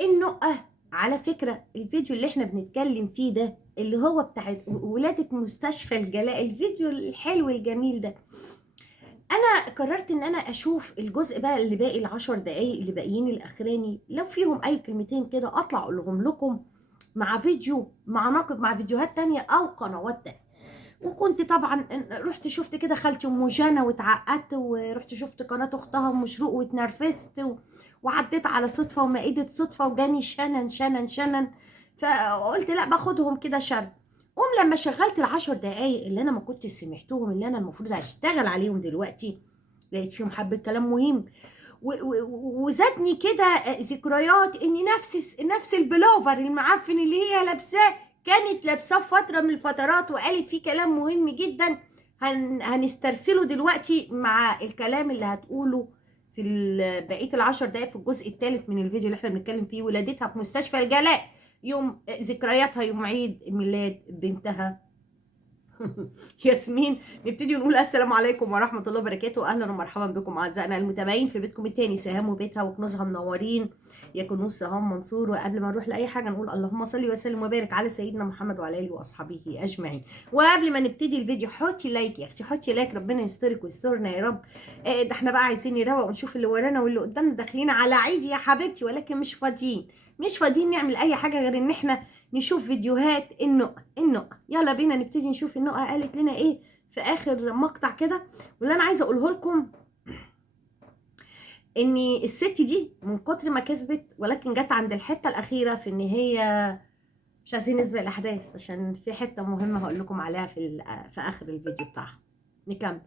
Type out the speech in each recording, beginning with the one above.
النقة. على فكرة الفيديو اللي احنا بنتكلم فيه ده اللي هو بتاع ولادة مستشفى الجلاء، الفيديو الحلو الجميل ده، انا قررت ان انا اشوف الجزء بقى اللي باقي ال10 دقايق اللي باقيين الاخراني، لو فيهم اي كلمتين كده اطلع اقولهم لكم مع فيديو، مع ناقد، مع فيديوهات تانية او قنوات تانية. وكنت طبعا رحت شفت كده خالتي ام جانا واتعقدت، ورحت شفت قناه اختها ام شروق واتنرفزت وعديت على صدفه ومائده صدفه وجاني شنن شنن شنن، فقلت لا باخدهم كده شر. قوم لما شغلت ال10 دقايق اللي انا ما كنتش سمعتهم، اللي انا المفروض اشتغل عليهم دلوقتي، لقيت فيهم حبه كلام مهم وزادني كده ذكريات اني نفس البلوفر المعفن اللي هي لابساه كانت لابساه في فتره من الفترات، وقالت فيه كلام مهم جدا هنسترسله دلوقتي مع الكلام اللي هتقوله في بقيه ال10 دقايق في الجزء الثالث من الفيديو اللي احنا بنتكلم فيه. ولادتها في مستشفى الجلاء، يوم ذكرياتها يوم عيد ميلاد بنتها ياسمين. نبتدي ونقول السلام عليكم ورحمة الله وبركاته. أهلا ومرحبا بكم أعزائنا المتابعين في بيتكم التاني سهام وبيتها وكنوزها منورين يا كنوز سهام منصور. وقبل ما نروح لأي حاجة نقول اللهم صل وسلم وبارك على سيدنا محمد وعلى آله وأصحابه أجمعين. وقبل ما نبتدي الفيديو حطي لايك يا أختي، حطي لايك، ربنا يسترك ويسترنا يا رب. ده احنا بقى عايزين نروق ونشوف اللي ورانا واللي قدامنا، داخلين على عيد يا حبيبتي، ولكن مش فاضيين نعمل أي حاجة غير إن احنا نشوف فيديوهات النقى. يلا بينا نبتدي نشوف النقى قالت لنا ايه في اخر مقطع كده. واللي انا عايزه اقوله لكم ان الست دي من كتر ما كسبت، ولكن جت عند الحته الاخيره في ان هي مش عايزين نسبق الاحداث عشان في حته مهمه هقول لكم عليها في اخر الفيديو بتاعها. نكمل.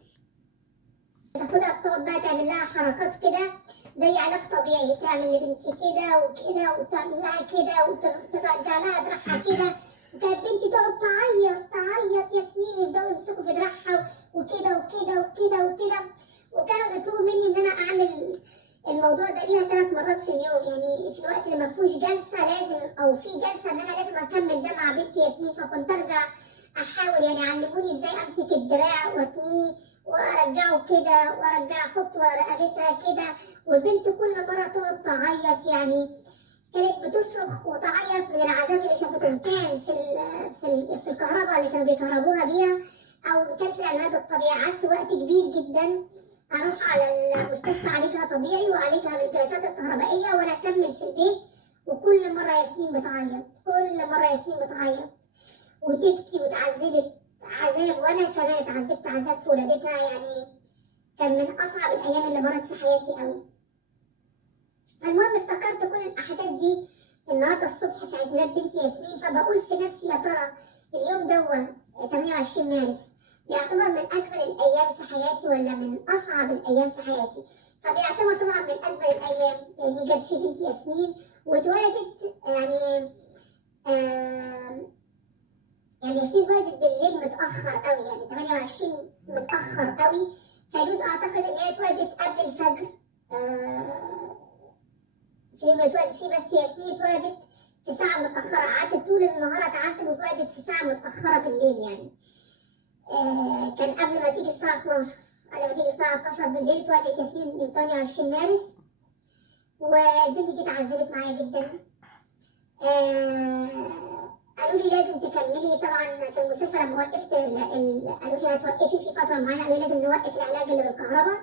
تاخدها بتقعد بقى تعمل لها حركات كده زي علاج طبيعي، تعمل لبنتي كده وكده وتعمل لها كده وترجع لها دراعها كده. وكانت بنتي تقعد تعيط تعيط، ياسمين يفضلوا يمسكوا في دراعها وكده وكده وكده وكده. وكانوا بيطلبوا مني ان انا اعمل الموضوع ده ليها 3 مرات في اليوم، يعني في الوقت اللي ما فيهوش جلسه لازم، او في جلسه ان انا لازم اكمل ده مع بنتي ياسمين. فكنت ارجع احاول، يعني علموني ازاي امسك الدراع واتنيه وارجعه كده وارجع احطه على رقبتها كده. والبنت كل مره تقعد تعيط، يعني كانت بتصرخ وتعيط من العذاب اللي شافته، إن كان في الكهرباء اللي كانوا بيكهربوها بيها، او كان في العلاج الطبيعي. قعدت وقت كبير جدا اروح على المستشفى اعالجها طبيعي واعالجها بالجلسات الكهربائيه وانا اكمل في البيت. وكل مره ياسمين بتعيط، كل مره ياسمين بتعيط وتبكي وتعذبت عذاب، وانا كمان اتعذبت عذاب في ولادتها. يعني كان من اصعب الايام اللي مرت في حياتي قوي. فالمهم افتكرت كل الاحداث دي النهارده الصبح في عيد ميلاد بنتي ياسمين، فبقول في نفسي يا ترى اليوم ده 28 مارس بيعتبر من اجمل الايام في حياتي ولا من اصعب الايام في حياتي؟ فبيعتبر طبعا من اجمل الايام، لان جت في بنتي ياسمين واتولدت يعني يعني ياسمين اتولدت بالليل متأخر قوي، يعني 28 متأخر قوي. فيروز أعتقد إن هي اتولدت قبل الفجر في يوم اتولدت فيه، بس ياسمين اتولدت في ساعة متأخرة. قعدت طول النهار أتعذب واتولدت في ساعة متأخرة بالليل يعني. كان قبل ما تيجي الساعة 12، قبل ما تيجي الساعة 12 بالليل اتولدت ياسمين يوم 28 مارس. والبنت دي اتعذبت معايا جدا. قالوا لي لازم تكملي. طبعا في المستشفى لما وقفت قالوا لي هتوقفي في فتره معينه، قالوا لي لازم نوقف العلاج اللي بالكهرباء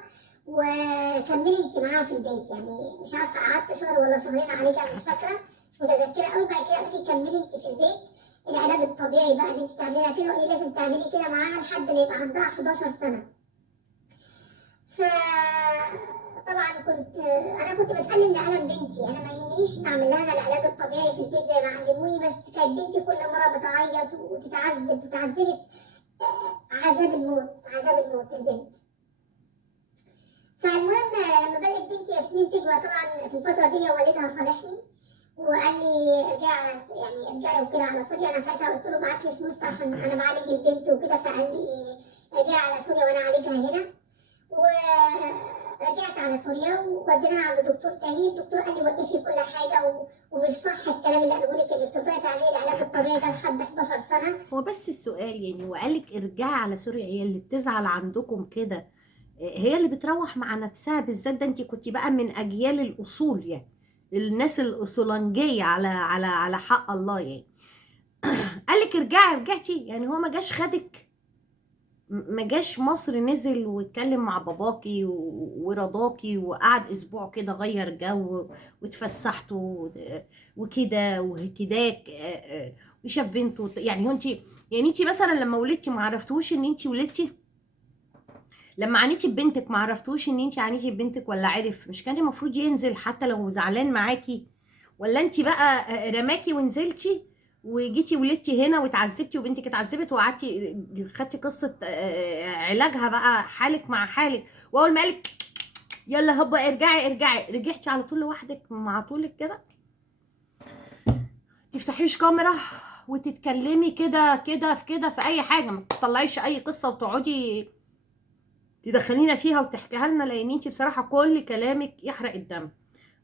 وكملي انت معاها في البيت. يعني مش عارفه قعدت شهر ولا شهرين اعالجها، مش فاكره، مش متذكره قوي. بعد كده قالوا لي كملي انت في البيت العلاج الطبيعي بقى اللي انت تعمليها كده، وقالوا لي لازم تعملي كده معاها لحد ما يبقى عندها 11 سنه. ف طبعا انا كنت بتألم لألم بنتي، انا ما يهمنيش ان اعمل لها العلاج الطبيعي في البيت زي ما علموني، بس كانت بنتي كل مره بتعيط وتتعذب، اتعذبت عذاب الموت، عذاب الموت البنت. فالمهم لما بدأت بنتي ياسمين تكبر، طبعا في الفتره دي والدها صالحني وقال لي ارجعي وكده على سوريا. انا ساعتها قلت له بعت لي فلوس عشان انا بعالج البنت وكده، فقال لي ارجعي على سوريا وانا اعالجها هنا. ورجعت على سوريا ووديناها عند دكتور تاني. الدكتور قال لي وقفي كل حاجه ومش صح الكلام اللي قالوا لك انك تفضلي تعملي العلاج الطبيعي ده لحد 11 سنه. هو بس السؤال يعني، وقالك ارجعي على سوريا، هي اللي بتزعل عندكم كده هي اللي بتروح مع نفسها بالذات؟ ده انت كنت بقى من اجيال الاصول يعني، الناس الاصولنجيه على حق الله يعني. قال لك ارجعي، رجعتي يعني؟ هو ما جاش خدك؟ ما جاش مصر نزل واتكلم مع باباكي ورضاكي وقعد اسبوع كده غير جو واتفسحتوا وكده وهكداك وشاف بنته؟ يعني هو انت، يعني انت مثلا لما ولدتي ما عرفتوش ان انت ولدتي؟ لما عانيتي ببنتك ما عرفتوش ان انت عانيتي ببنتك؟ ولا عرف؟ مش كان المفروض ينزل حتى لو زعلان معاكي؟ ولا انت بقى رماكي ونزلتي وجيتي ولدتي هنا واتعذبتي وبنتك اتعذبت وقعدتي خدتي قصه علاجها بقى حالك مع حالك، واول ما قالك يلا هبا ارجعي ارجعي رجعتي على طول لوحدك مع طولك كده؟ تفتحيش كاميرا وتتكلمي كده كده في كده في اي حاجه، ما تطلعيش اي قصه وتقعدي تدخلينا فيها وتحكيها لنا، لان انت بصراحه كل كلامك يحرق الدم.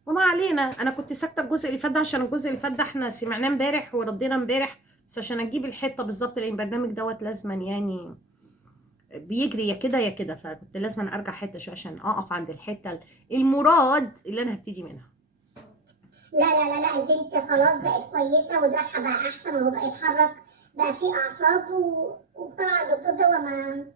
وما علينا، انا كنت ساكته الجزء اللي فات ده عشان الجزء اللي فات ده احنا سمعناه امبارح وردينا امبارح، بس عشان اجيب الحته بالظبط، لان البرنامج دوت لازما يعني بيجري يا كده يا كده، فكنت لازم ارجع حته شويه عشان اقف عند الحته المراد اللي انا هبتدي منها. لا لا لا لا، البنت خلاص بقت كويسه ودراعها بقى احسن وبقى يتحرك، بقى في اعصاب وطبعا الدكتور ده ما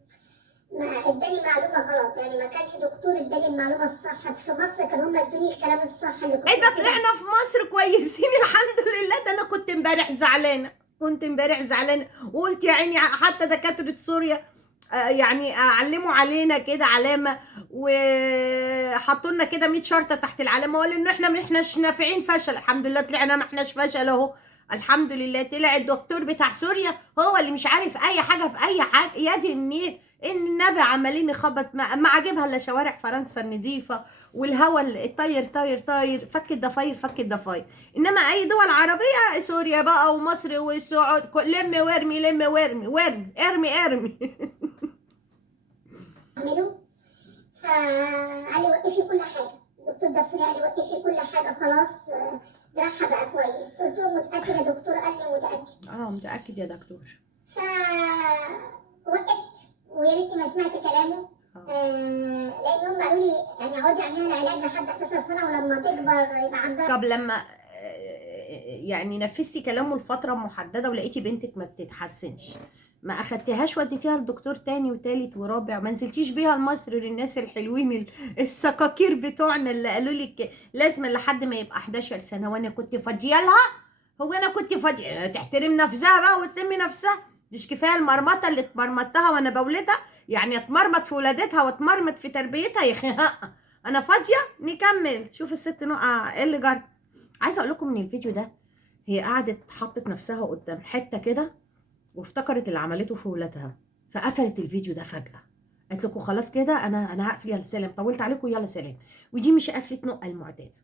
اداني معلومه غلط، يعني ما كانش دكتور اداني المعلومه الصح. في مصر كانوا هم ادوني الكلام الصح اللي كنت ايه ده، كده. طلعنا في مصر كويسين الحمد لله. ده انا كنت امبارح زعلانه، كنت امبارح زعلانه وقلت يا عيني حتى دكاتره سوريا يعني علموا علينا كده علامه وحطوا لنا كده 100 شرطه تحت العلامه، وقالوا ان احنا ما احناش نافعين فشل. الحمد لله طلعنا ما احناش فشل اهو، الحمد لله. طلع الدكتور بتاع سوريا هو اللي مش عارف اي حاجه في اي حاجه، يا دي النيل ان النبي عمالين يخبط ما عاجبها الا شوارع فرنسا النظيفه والهواء الطاير طاير طاير، فك الضفاير فك الضفاير. انما اي دول عربيه، سوريا بقى ومصر والسعود، لم وارمي لم وارمي وارمي ارمي ارمي. اعمله، فقال لي وقفي كل حاجه. الدكتور ده قال لي وقفي كل حاجه خلاص، دراعها بقى كويس. قلت له متاكد يا دكتور؟ قال لي متاكد. متاكد يا دكتور. فوقفت ويا ريتني ما سمعت كلامه. لان هم قالوا لي يعني اقعدي اعملي العلاج لحد 11 سنه ولما تكبر يبقى عندها. طب لما يعني نفذتي كلامه لفتره محدده ولقيتي بنتك ما بتتحسنش، ما اخدتيهاش وديتيها لدكتور تاني وتالت ورابع؟ ما نزلتيش بيها لمصر للناس الحلوين السكاكير بتوعنا اللي قالوا لك لازم لحد ما يبقى 11 سنه؟ وانا كنت فاضيه لها؟ هو انا كنت فاضيه؟ تحترم نفسها بقى وتلمي نفسها. مش كفايه المرمطه اللي اتمرمطتها وانا بولدها؟ يعني اتمرمط في ولادتها واتمرمط في تربيتها يا اخي. انا فاضيه. نكمل. شوف الست نقع ايه اللي جرى. عايزه اقول لكم من الفيديو ده، هي قعدت حطت نفسها قدام حته كده وافتكرت اللي عملته في ولادها، فقفلت الفيديو ده فجاه. قالت لكم خلاص كده انا هقفل، يلا سلام، طولت عليكم يلا سلام. ودي مش قفله نقه المعتاد.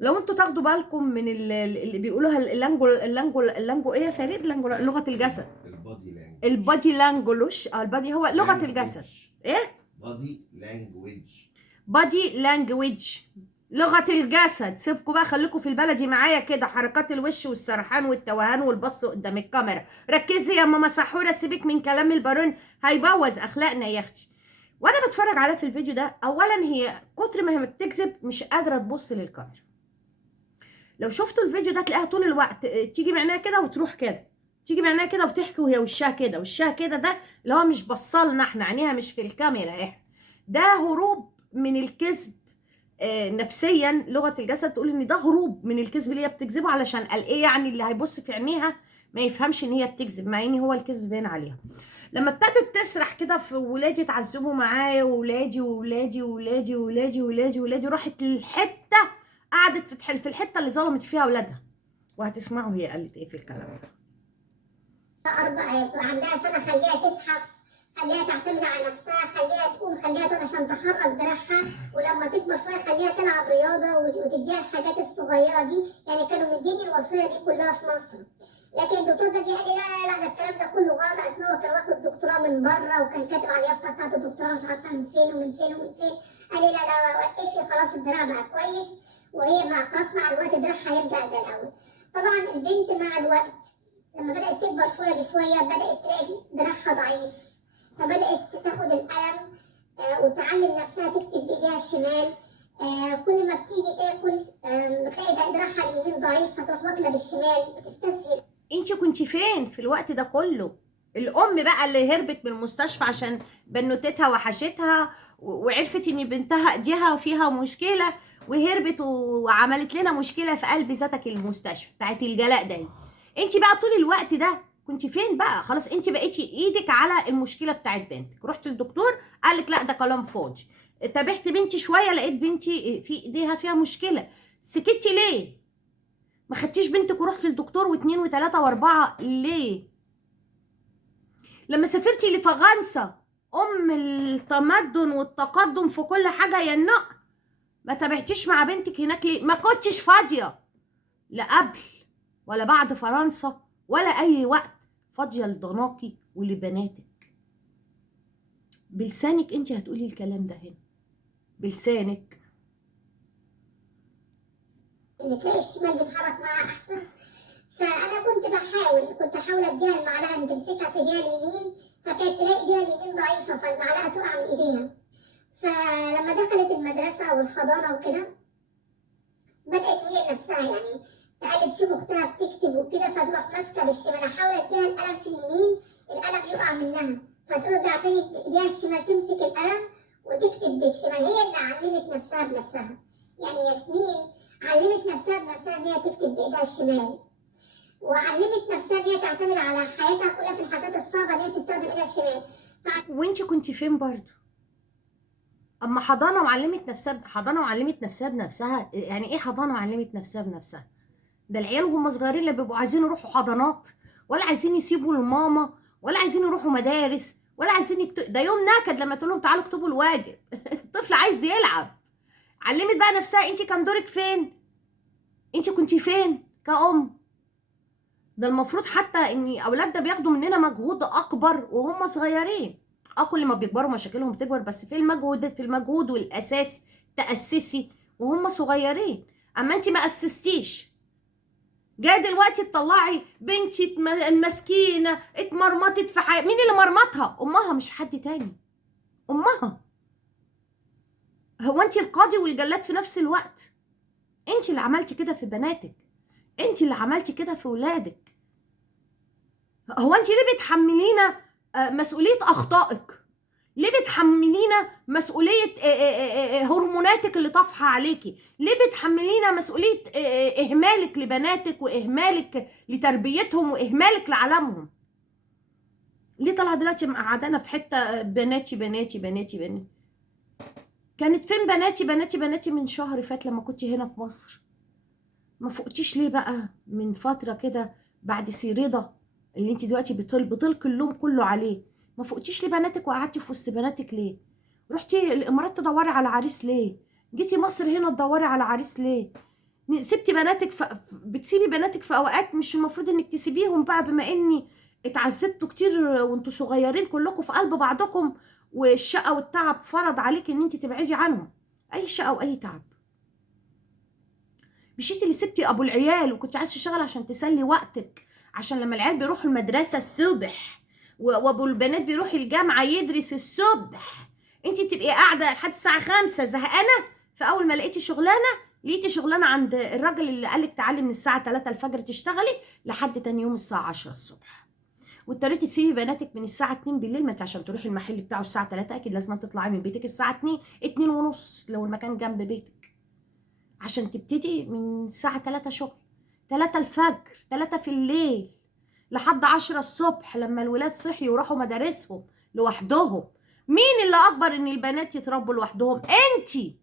لو انتوا تاخدوا بالكم من اللي بيقولوها اللانجو ايه يا فريد؟ لغه الجسد، البادي لانجوج. البادي لانجوج. البادي هو لغه الجسد. ايه؟ بادي لانجوج. بادي لانجويج، لغة الجسد. سيبكوا بقى، خليكوا في البلدي معايا كده، حركات الوش والسرحان والتوهان والبص قدام الكاميرا. ركزي يا ماما سحورة، سيبك من كلام البارون هيبوظ اخلاقنا يا اختي. وانا بتفرج عليها في الفيديو ده، اولا هي كتر ما هي بتكذب مش قادرة تبص للكاميرا. لو شفتوا الفيديو ده تلاقيها طول الوقت تيجي بعينيها كده وتروح كده، تيجي بعينيها كده وتحكي وهي وشها كده وشها كده. ده اللي هو مش بصلنا احنا، عينيها مش في الكاميرا احنا. ده هروب من الكذب. نفسيا لغه الجسد تقول ان ده هروب من الكذب اللي هي بتكذبه، علشان قال ايه يعني اللي هيبص في عينيها ما يفهمش ان هي بتكذب، مع ان هو الكذب باين عليها. لما ابتدت تسرح كده في ولادي اتعذبوا معايا وولادي وولادي وولادي وولادي وولادي وولادي، راحت للحته قعدت في الحته اللي ظلمت فيها اولادها. وهتسمعوا هي قالت ايه في الكلام ده. تبقى عندها سنه خليها تزحف، خليها تعتمد على نفسها، خليها تقوم، خليها تقعد عشان تحرك دراعها، ولما تكبر شويه خليها تلعب رياضه وتديها الحاجات الصغيره دي. يعني كانوا مديني الوصيه دي كلها في مصر. لكن الدكتور ده جه قال لي لا لا لا، ده الكلام ده كله غلط. اصل هو كان واخد دكتوراه من بره وكان كاتب على اليافطه بتاعته دكتوراه مش عارفه من فين ومن فين ومن فين. قال لي لا لا وقفي خلاص، الدراع بقى كويس، وهي خلاص مع الوقت دراعها هيرجع زي الاول. طبعا البنت مع الوقت لما بدأت تكبر شوية بشوية بدأت تلاقي دراعها ضعيف، فبدأت تاخد القلم وتعلم نفسها تكتب بإيديها الشمال. كل ما بتيجي تاكل بتلاقي دراعها اليمين ضعيف، فتروح واكله بالشمال، بتستسهل. انت كنت فين في الوقت ده كله؟ الام بقى اللي هربت من المستشفى عشان بنوتتها وحشتها وعرفت ان بنتها ايديها فيها مشكله، وهربت وعملت لنا مشكله في قلب ذاتك المستشفى بتاعت الجلاء ده. انت بقى طول الوقت ده كنت فين بقى؟ خلاص انت بقيتي ايدك على المشكله بتاعت بنتك، رحت للدكتور قالك لا ده كلام فاضي. تابعت بنتي شويه لقيت بنتي في ايديها فيها مشكله، سكتي ليه؟ ما خدتيش بنتك ورحت للدكتور واثنين وثلاثة واربعة ليه؟ لما سافرتي لفرنسا ام التمدن والتقدم في كل حاجة ينق، ما تابعتيش مع بنتك هناك ليه؟ ما كنتش فاضية لا قبل ولا بعد فرنسا ولا اي وقت فاضية لضناكي ولبناتك. بلسانك انت هتقولي الكلام ده هنا، بلسانك. ان تلاقي الشمال بيتحرك معاها احسن. فانا كنت احاول اديها المعلقه ان تمسكها في ايديها اليمين، فكانت تلاقي ايديها اليمين ضعيفه فالمعلقه تقع من ايديها. فلما دخلت المدرسه والحضانه وكده بدات هي نفسها يعني تقلد تشوف اختها بتكتب وكده، فتروح ماسكه بالشمال، احاول اديها القلم في اليمين القلم يقع منها، فترجع تاني بايديها الشمال تمسك القلم وتكتب بالشمال. هي اللي علمت نفسها بنفسها، يعني ياسمين علمت نفسها بنفسها ان هي تكتب بايديها الشمال، وعلمت نفسها ان هي تعتمد على حياتها كلها في الحاجات الصعبه ان هي تستخدم ايدها الشمال. وانت كنت فين برضو؟ اما حضانه وعلمت نفسها، حضانه وعلمت نفسها بنفسها، يعني ايه حضانه وعلمت نفسها بنفسها؟ ده العيال وهم صغيرين اللي بيبقوا عايزين يروحوا حضانات، ولا عايزين يسيبوا الماما، ولا عايزين يروحوا مدارس، ولا عايزين ده يوم نكد لما تقول لهم تعالوا اكتبوا الواجب. الطفل عايز يلعب. علمت بقى نفسها. انت كان دورك فين؟ انت كنت فين كأم؟ ده المفروض حتى ان اولادنا بياخدوا مننا مجهود اكبر وهم صغيرين. كل ما بيكبروا مشاكلهم بتكبر، بس في المجهود والاساس تاسسي وهم صغيرين. اما انت ما اسستيش، جاي دلوقتي تطلعي بنتي المسكينه اتمرمطت في حياتها. مين اللي مرمطها؟ امها، مش حد تاني، امها. هو انت القاضي والجلاد في نفس الوقت؟ انت اللي عملتي كده في بناتك، انت اللي عملتي كده في ولادك. هو انت ليه بتحملينا مسؤوليه اخطائك؟ ليه بتحملينا مسؤوليه هرموناتك اللي طافحه عليكي؟ ليه بتحملينا مسؤوليه اهمالك لبناتك واهمالك لتربيتهم واهمالك لعالمهم؟ ليه طالعه دلوقتي مقعدانا في حته بناتي بناتي بناتي بناتي؟ كانت فين بناتي بناتي بناتي من شهر فات لما كنت هنا في مصر؟ ما فوقتيش ليه بقى من فتره كده بعد رضا اللي انت دلوقتي بتلقي اللوم كله عليه؟ ما فوقتيش ليه بناتك وقعدتي في وسط بناتك ليه؟ رحتي الامارات تدوري على عريس ليه؟ جيتي مصر هنا تدوري على عريس ليه؟ سبتي بناتك بتسيبي بناتك في اوقات مش المفروض انك تسيبيهم بقى، بما اني اتعذبتوا كتير وانتوا صغيرين كلكم في قلب بعضكم، والشقه والتعب فرض عليك ان انت تبعدي عنهم. اي شقه واي تعب. مش انت اللي سبتي ابو العيال وكنت عايزه تشتغل عشان تسلي وقتك، عشان لما العيال بيروحوا المدرسه الصبح وابو البنات بيروح الجامعه يدرس الصبح، انت بتبقي قاعده لحد الساعه 5 زهقانه؟ فاول ما لقيتي شغلانه عند الراجل اللي قالك تعالي من الساعه 3 الفجر تشتغلي لحد تاني يوم الساعه 10 الصبح، واضطريتي تسيبي بناتك من الساعه 2 بالليل. ما انت عشان تروحي المحل بتاعه الساعه 3 اكيد لازم تطلعي من بيتك الساعه 2 ونص لو المكان جنب بيتك، عشان تبتدي من الساعه 3 شغل، 3 الفجر، 3 في الليل، لحد 10 الصبح لما الولاد صحيوا وراحوا مدارسهم لوحدهم. مين اللي اكبر ان البنات يتربوا لوحدهم؟ انتي.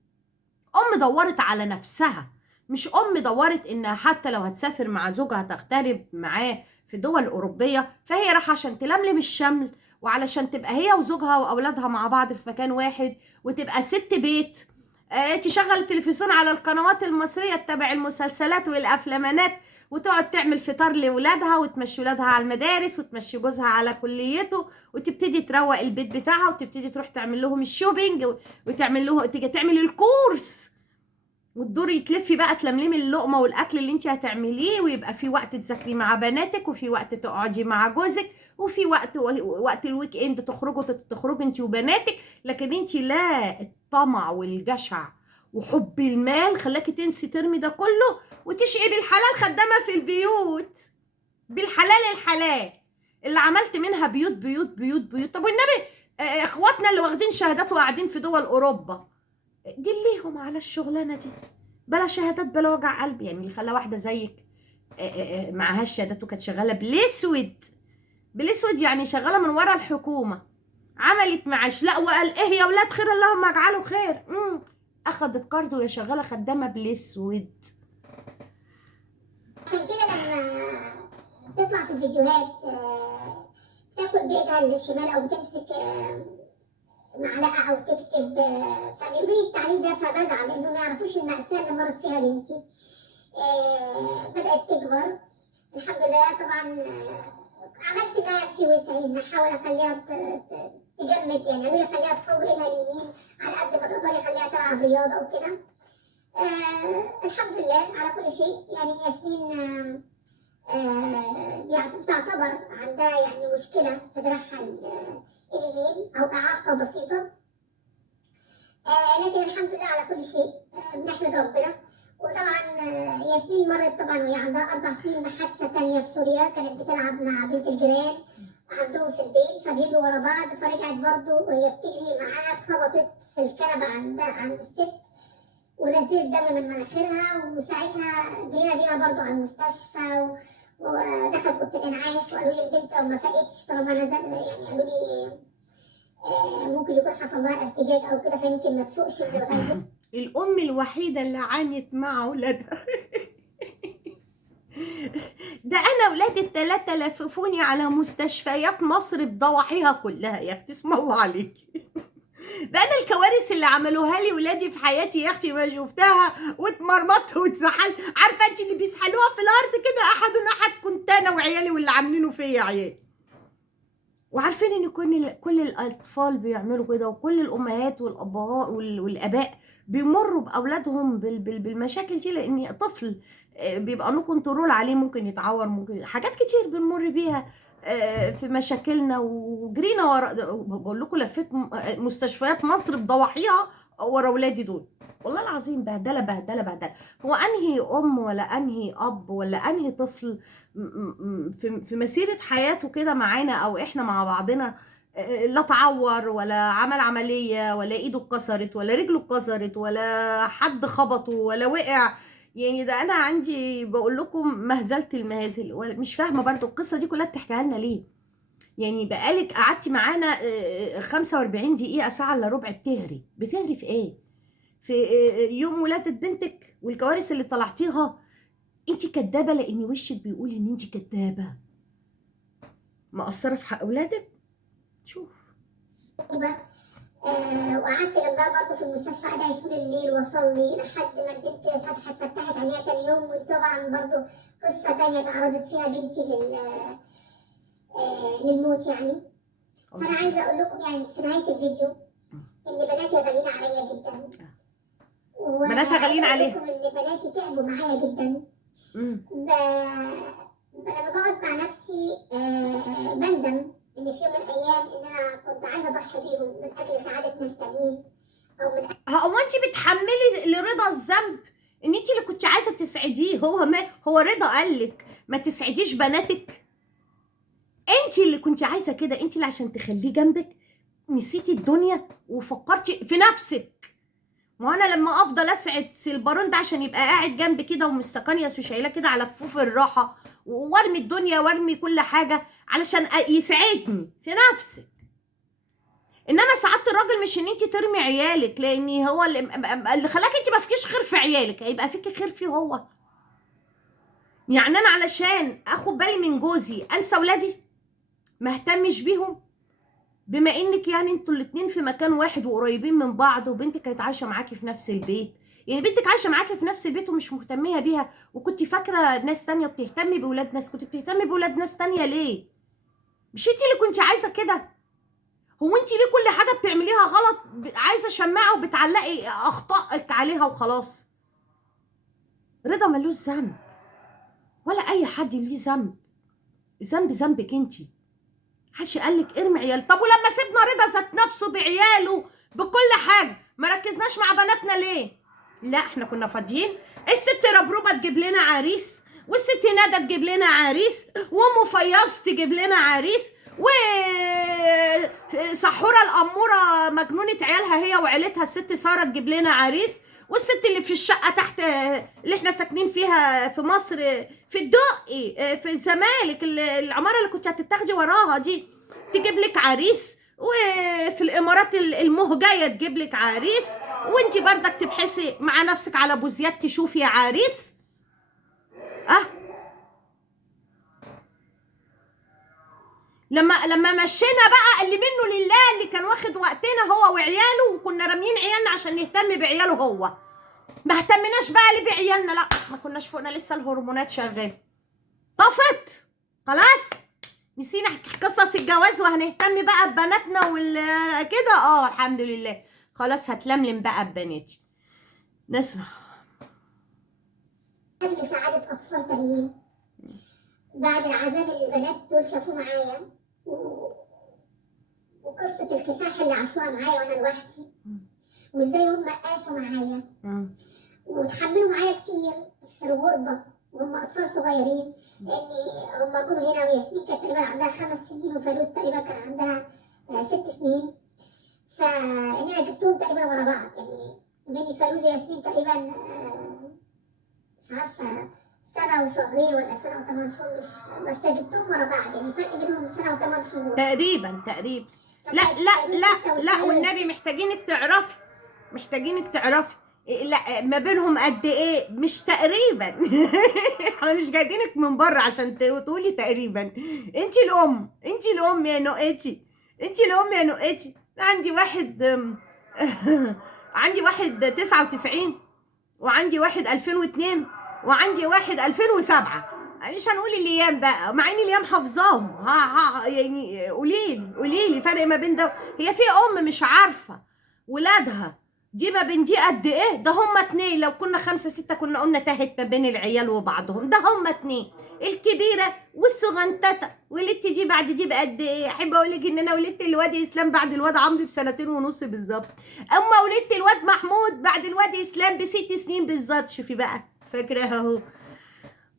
ام دورت على نفسها، مش ام دورت انها حتى لو هتسافر مع زوجها تغترب معاه في دول اوروبيه فهي راح عشان تلملم الشمل، وعلشان تبقى هي وزوجها واولادها مع بعض في مكان واحد وتبقى ست بيت. تشغل التلفزيون على القنوات المصريه تتابع المسلسلات والافلامانات، وتقعد تعمل فطار لاولادها وتمشي ولادها على المدارس وتمشي جوزها على كليته، وتبتدي تروق البيت بتاعها وتبتدي تروح تعمل لهم الشوبينج وتعمل له تيجي تعمل الكورس، وتدوري تلفي بقى تلملمي اللقمه والاكل اللي انت هتعمليه، ويبقى في وقت تذاكري مع بناتك، وفي وقت تقعدي مع جوزك، وفي وقت الويك اند تخرجوا انت وبناتك. لكن انت لا، الطمع والجشع وحب المال خلاكي تنسي ترمي ده كله وتشقي بالحلال خدامه في البيوت، بالحلال الحلال اللي عملت منها بيوت بيوت بيوت بيوت. طب والنبي اخواتنا اللي واخدين شهادات وقاعدين في دول اوروبا دي ليهم على الشغلانه دي بلا شهادات بلا وجع قلب. يعني اللي خلى واحده زيك معهاش شهادات وكانت شغاله بالاسود، بالاسود يعني شغاله من ورا الحكومه، عملت معاش لا وقال ايه يا ولاد خير اللهم اجعله خير، اخدت قرض وهي شغاله خدامه بالاسود. عشان كده لما بتطلع في الفيديوهات بتاكل بايدها الشمال او بتمسك معلقه او تكتب، فبيقولوا لي التعليق ده فبزعل لانهم ما يعرفوش المأساة اللي مرت فيها بنتي. بدأت تكبر الحمد لله. طبعا عملت ما يكفي وسعي ان احاول اخليها تجمد، يعني قالوا لي خليها تقوي ايدها اليمين على قد ما تقدري، خليها تلعب رياضه او كده. الحمد لله على كل شيء. يعني ياسمين بتعتبر عندها يعني مشكله في دراعها اليمين او اعاقه بسيطه، لكن الحمد لله على كل شيء. بنحمد ربنا. وطبعا ياسمين مرت طبعا وهي عندها 4 سنين بحادثه تانية في سوريا، كانت بتلعب مع بنت الجيران عندهم في البيت فبيجروا ورا بعض، فرجعت برضه وهي بتجري معاها اتخبطت في الكنبه عند الست ونزلت دم من مناخيرها، وساعتها جرينا بيها برضه على المستشفى ودخلت اوضه الانعاش وقالوا لي البنت لو ما فاقتش طالما نزل، يعني قالوا لي ممكن يكون حصل لها ارتجاج او كده فيمكن ما تفوقش من الغيبه. الام الوحيده اللي عانت مع اولادها ده انا ولادي ال3 لففوني على مستشفيات مصر بضواحيها كلها يا اختي اسم الله عليك. ده انا الكوارث اللي عملوها لي ولادي في حياتي يا اختي ما شفتها، واتمرمطت واتسحلت. عارفه انت اللي بيسحلوها في الارض كده احد احد كنت انا وعيالي واللي عاملينه فيا عيالي. وعارفين ان كل الاطفال بيعملوا كده، وكل الامهات والابهات والاباء بيمروا باولادهم بالمشاكل دي، لان طفل بيبقى له كنترول عليه، ممكن يتعور، ممكن حاجات كتير بنمر بيها في مشاكلنا. وجرينا ورا، بقول لكم لفيت مستشفيات مصر بضواحيها ورا ولادي دول، والله العظيم بهدله بهدله بهدله. هو انهي ام ولا انهي اب ولا انهي طفل في مسيره حياته كده معانا او احنا مع بعضنا لا تعور ولا عمل عمليه ولا ايده اتكسرت ولا رجله اتكسرت ولا حد خبطه ولا وقع؟ يعني ده انا عندي بقول لكم مهزله المهازل. مش فاهمه برضو القصه دي كلها بتحكيها لنا ليه؟ يعني بقالك قعدتي معانا 45 دقيقه ساعه الا ربع بتهري في ايه؟ في يوم ولاده بنتك والكوارث اللي طلعتيها. انت كدابه لان وشك بيقول ان انت كدابه مقصره في حق اولادك. شوف وقعدت جنبها برضه في المستشفى ادعي طول الليل واصلي لحد ما البنت فتحت عينيها تاني يوم. وطبعا برضه قصه تانية تعرضت فيها بنتي للموت يعني. فانا عايزه اقول لكم يعني في نهايه الفيديو ان بناتي غاليين عليا جدا، بناتها غاليين عليها، ان بناتي تعبوا معايا جدا. لما بقعد مع نفسي بندم ان في يوم من الايام ان انا كنت عايزه اضحي بيهم من اجل سعاده ناس تانيين او من هو انت بتحملي لرضا الذنب ان انت اللي كنت عايزه تسعديه؟ هو رضا قالك ما تسعديش بناتك؟ انت اللي كنت عايزه كده، انت اللي عشان تخليه جنبك نسيتي الدنيا وفكرتي في نفسك. ما انا لما افضل اسعد سيلبرون ده عشان يبقى قاعد جنبي كده ومستقنيس وشايله كده على كفوف الراحه وارمي الدنيا وارمي كل حاجه علشان يسعدني في نفسك. انما سعاده الراجل مش ان انت ترمي عيالك، لان هو اللي خلاك انت ما فيكيش خير في عيالك هيبقى فيكي خير فيه هو. يعني انا علشان اخد بالي من جوزي انسى ولادي ما اهتمش بيهم؟ بما انك يعني انتوا الاتنين في مكان واحد وقريبين من بعض، وبنتك كانت عايشه معاكي في نفس البيت، يعني بنتك عايشه معاكي في نفس البيت ومش مهتميه بيها، وكنت فاكره ناس تانية وبتهتمي بولاد ناس، كنت بتهتمي بولاد ناس تانية ليه؟ مش انت اللي كنت عايزه كده؟ هو انت ليه كل حاجه بتعمليها غلط عايزه شماعه وبتعلقي اخطائك عليها وخلاص؟ رضا ملوش ذنب ولا اي حد ليه ذنب، ذنبك انتي. محدش قالك ارمي عيال. طب ولما سيبنا رضا ذات نفسه بعياله بكل حاجه ما ركزناش مع بناتنا ليه؟ لا احنا كنا فاضيين. الست ربروبه تجيب لنا عريس، والست ندى تجيب لنا عريس، وام فياض تجيب لنا عريس، وسحوره الاموره مجنونه عيالها هي وعيلتها الست ساره تجيب لنا عريس، والست اللي في الشقه تحت اللي احنا ساكنين فيها في مصر في الدقي في الزمالك العماره اللي كنت هتتاخدي وراها دي تجيب لك عريس، وفي الامارات المهجيه تجيب لك عريس، وانت برضك تبحثي مع نفسك على ابو زياد تشوفي عريس. لما مشينا بقى اللي منه لله اللي كان واخد وقتنا هو وعياله، وكنا راميين عيالنا عشان نهتم بعياله هو، ما اهتمناش بقى ليه بعيالنا، لا ما كناش فوقنا لسه الهرمونات شغاله طفت خلاص، نسينا قصص الجواز وهنهتم بقى ببناتنا كده. الحمد لله خلاص هتلملم بقى ببناتي. نسمع. أجل سعادة أطفال تانيين بعد العذاب اللي البنات دول شافوه معايا وقصة الكفاح اللي عاشوها معايا وأنا لوحدي، وإزاي هم قاسوا معايا وتحملوا معايا كتير في الغربة وهم أطفال صغيرين، لأن هم جم هنا وياسمين كانت تقريبا عندها 5 سنين وفيروز تقريبا كان عندها 6 سنين، فأنا جبتهم تقريبا ورا بعض، يعني بين فيروز وياسمين تقريبا مش عارفة سنة وشهرين ولا سنة و8 شهور، مش بس جبتهم ورا بعض، يعني فرق بينهم سنة و8 شهور تقريبا. لا والنبي محتاجينك تعرفي لا ما بينهم قد ايه، مش تقريبا. احنا مش جايبينك من بره عشان تقولي تقريبا. انت الام يا نقيتي، عندي واحد 99، وعندي واحد 2002، وعندي واحد 2007. مش هنقول الايام بقى مع ان الايام حافظاهم. يعني قوليلي فرق ما بين ده. هي في ام مش عارفه ولادها دي ما بين دي قد ايه؟ ده هما 2، لو كنا 5 6 كنا قلنا تاهت ما بين العيال وبعضهم، ده هما 2، الكبيره والصغنططه. ولدت دي بعد دي بقد ايه؟ احب اقول لك ان انا ولدت الواد اسلام بعد الواد عمرو ب2.5 سنين بالظبط، اما ولدت الواد محمود بعد الواد اسلام ب6 سنين بالظبط. شوفي بقى فاكراها اهو.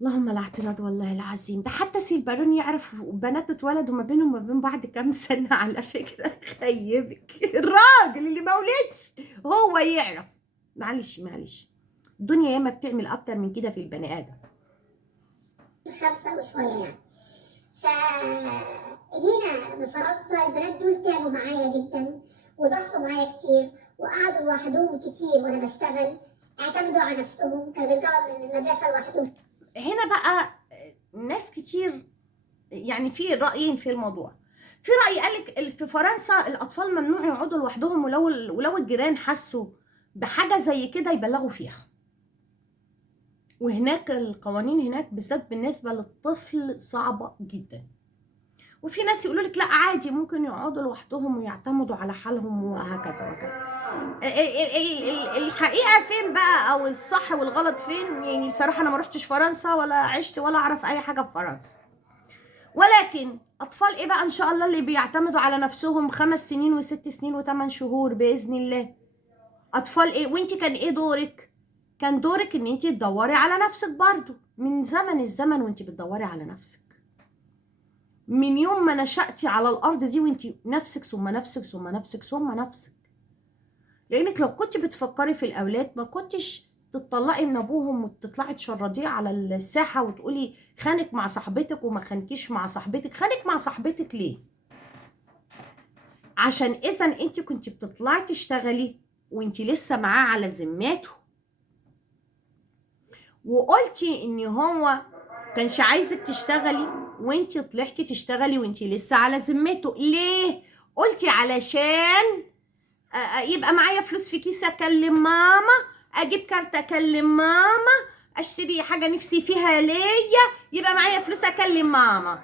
اللهم لا اعتراض والله العظيم، ده حتى سيلبرون يعرف بنات اتولدوا ما بينهم وما بين بعض كام سنه على فكره. خيبك الراجل اللي ما ولدش هو يعرف. معلش الدنيا ياما بتعمل اكتر من كده في البني ادم. 5 وشوية يعني. فجينا بفرنسا البنات دول تعبوا معايا جدا وضحوا معايا كتير وقعدوا لوحدهم كتير وانا بشتغل، اعتمدوا على نفسهم، كانوا بيرجعوا من المدرسة لوحدهم. هنا بقى ناس كتير يعني في رأيين في الموضوع. في رأي قالك في فرنسا الأطفال ممنوع يقعدوا لوحدهم، ولو الجيران حسوا بحاجة زي كده يبلغوا فيها، وهناك القوانين هناك بالذات بالنسبة للطفل صعبة جدا. وفي ناس يقولوا لك لا عادي ممكن يقعدوا لوحدهم ويعتمدوا على حالهم وهكذا وكذا. الحقيقة فين بقى او الصح والغلط فين؟ يعني بصراحة انا ما رحتش فرنسا ولا عشت ولا اعرف اي حاجة في فرنسا، ولكن اطفال ايه بقى ان شاء الله اللي بيعتمدوا على نفسهم 5 سنين و6 سنين و8 شهور باذن الله. اطفال ايه؟ وانت كان ايه دورك؟ كان دورك ان انت تدوري على نفسك برضو من زمن الزمن، وانت بتدوري على نفسك من يوم ما نشأتي على الارض دي، وانت نفسك ثم نفسك ثم نفسك ثم نفسك. لانك لو كنت بتفكري في الاولاد ما كنتش تطلقي من ابوهم وتطلعي تشرديه على الساحه وتقولي خانك مع صاحبتك وما خانكيش مع صاحبتك. خانك مع صاحبتك ليه؟ عشان اذا انت كنت بتطلعي تشتغلي وانت لسه معاه على ذمته، وقلتي ان هو كانش عايزك تشتغلي وانت طلعتي تشتغلي وانت لسه على ذمته. ليه؟ قلتي علشان يبقى معايا فلوس في كيس اكلم ماما، اجيب كارت اكلم ماما، اشتري حاجه نفسي فيها ليا، يبقى معايا فلوس اكلم ماما.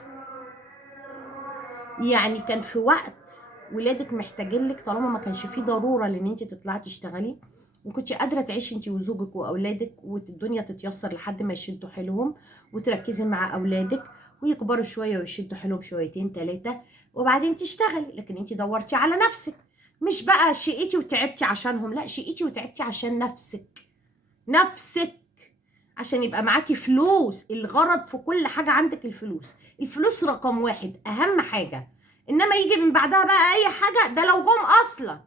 يعني كان في وقت ولادك محتاجين لك، طالما ما كانش فيه ضروره لان انت تطلعي تشتغلي وكنتي قادره تعيشي انت وزوجك واولادك والدنيا تتيسر لحد ما يشدوا حيلهم وتركزي مع اولادك ويكبروا شويه ويشدوا حيلهم شويتين 3 وبعدين تشتغلي. لكن انت دورتي على نفسك، مش بقى شقيتي وتعبتي عشانهم، لا شقيتي وتعبتي عشان نفسك. نفسك عشان يبقى معاكي فلوس. الغرض في كل حاجة عندك الفلوس. الفلوس رقم واحد، أهم حاجة. إنما يجي من بعدها بقى أي حاجة، ده لو جم أصلا،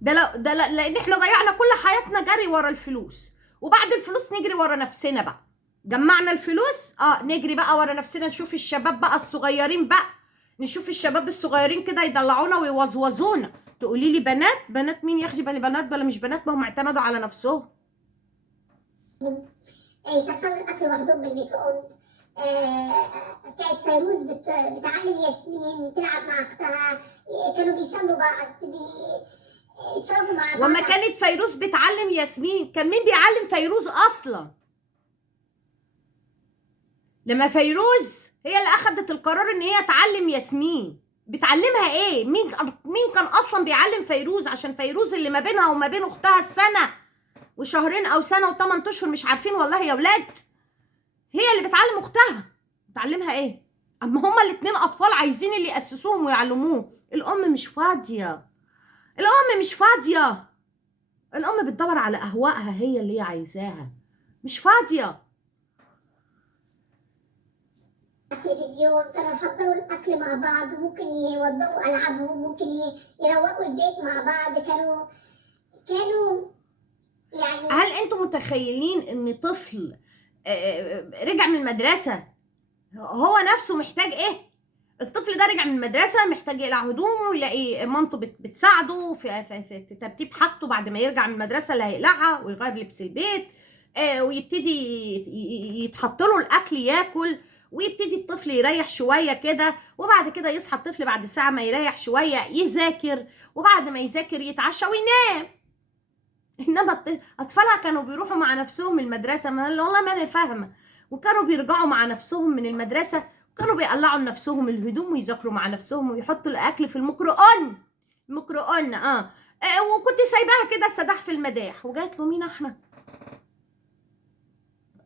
لأن إحنا ضيعنا كل حياتنا جري ورا الفلوس، وبعد الفلوس نجري ورا نفسنا بقى. جمعنا الفلوس نجري بقى ورا نفسنا، نشوف الشباب بقى الصغيرين بقى، نشوف الشباب الصغيرين كده يدلعونا ويوزوزونا. تقولي لي بنات مين يا اختي؟ بنات بلا مش بنات، ما هم اعتمدوا على نفسهم. يسخنوا الاكل وحدهم بالميكرووند. كانت فيروز بتعلم ياسمين تلعب مع اختها، كانوا بيسلوا بعض، بيتفرجوا مع بعض. وما كانت فيروز بتعلم ياسمين، كان مين بيعلم فيروز اصلا؟ لما فيروز هي اللي اخدت القرار ان هي تعلم ياسمين، بتعلمها ايه؟ مين كان اصلا بيعلم فيروز؟ عشان فيروز اللي ما بينها وما بين اختها السنه وشهرين او سنه و8 اشهر، مش عارفين والله يا ولاد. هي اللي بتعلم اختها، بتعلمها ايه؟ اما هما الاتنين اطفال عايزين اللي ياسسوهم ويعلموه. الام مش فاضيه، الام مش فاضيه. الام بتدور على اهوائها، هي اللي هي عايزاها، مش فاضيه. التلفزيون كانوا يحضروا الاكل مع بعض، ممكن يوضبوا العابهم، ممكن يروقوا البيت مع بعض. كانوا يعني. هل انتم متخيلين ان طفل رجع من المدرسه هو نفسه محتاج ايه؟ الطفل ده رجع من المدرسه محتاج يقلع هدومه، يلاقي مامته بتساعده في ترتيب حاجته بعد ما يرجع من المدرسه اللي هيقلعها، ويغير لبس البيت، ويبتدي يتحط له الاكل ياكل، ويبتدي الطفل يريح شويه كده، وبعد كده يصحى الطفل بعد ساعه ما يريح شويه يذاكر، وبعد ما يذاكر يتعشى وينام. انما اطفالها كانوا بيروحوا مع نفسهم المدرسه، والله ما انا فاهمه، وكانوا بيرجعوا مع نفسهم من المدرسه، وكانوا بيقلعوا لنفسهم الهدوم ويذاكروا مع نفسهم ويحطوا الاكل في الميكروون. وكنت سايباها كده سداح في المداح، وجايه تلومينا احنا،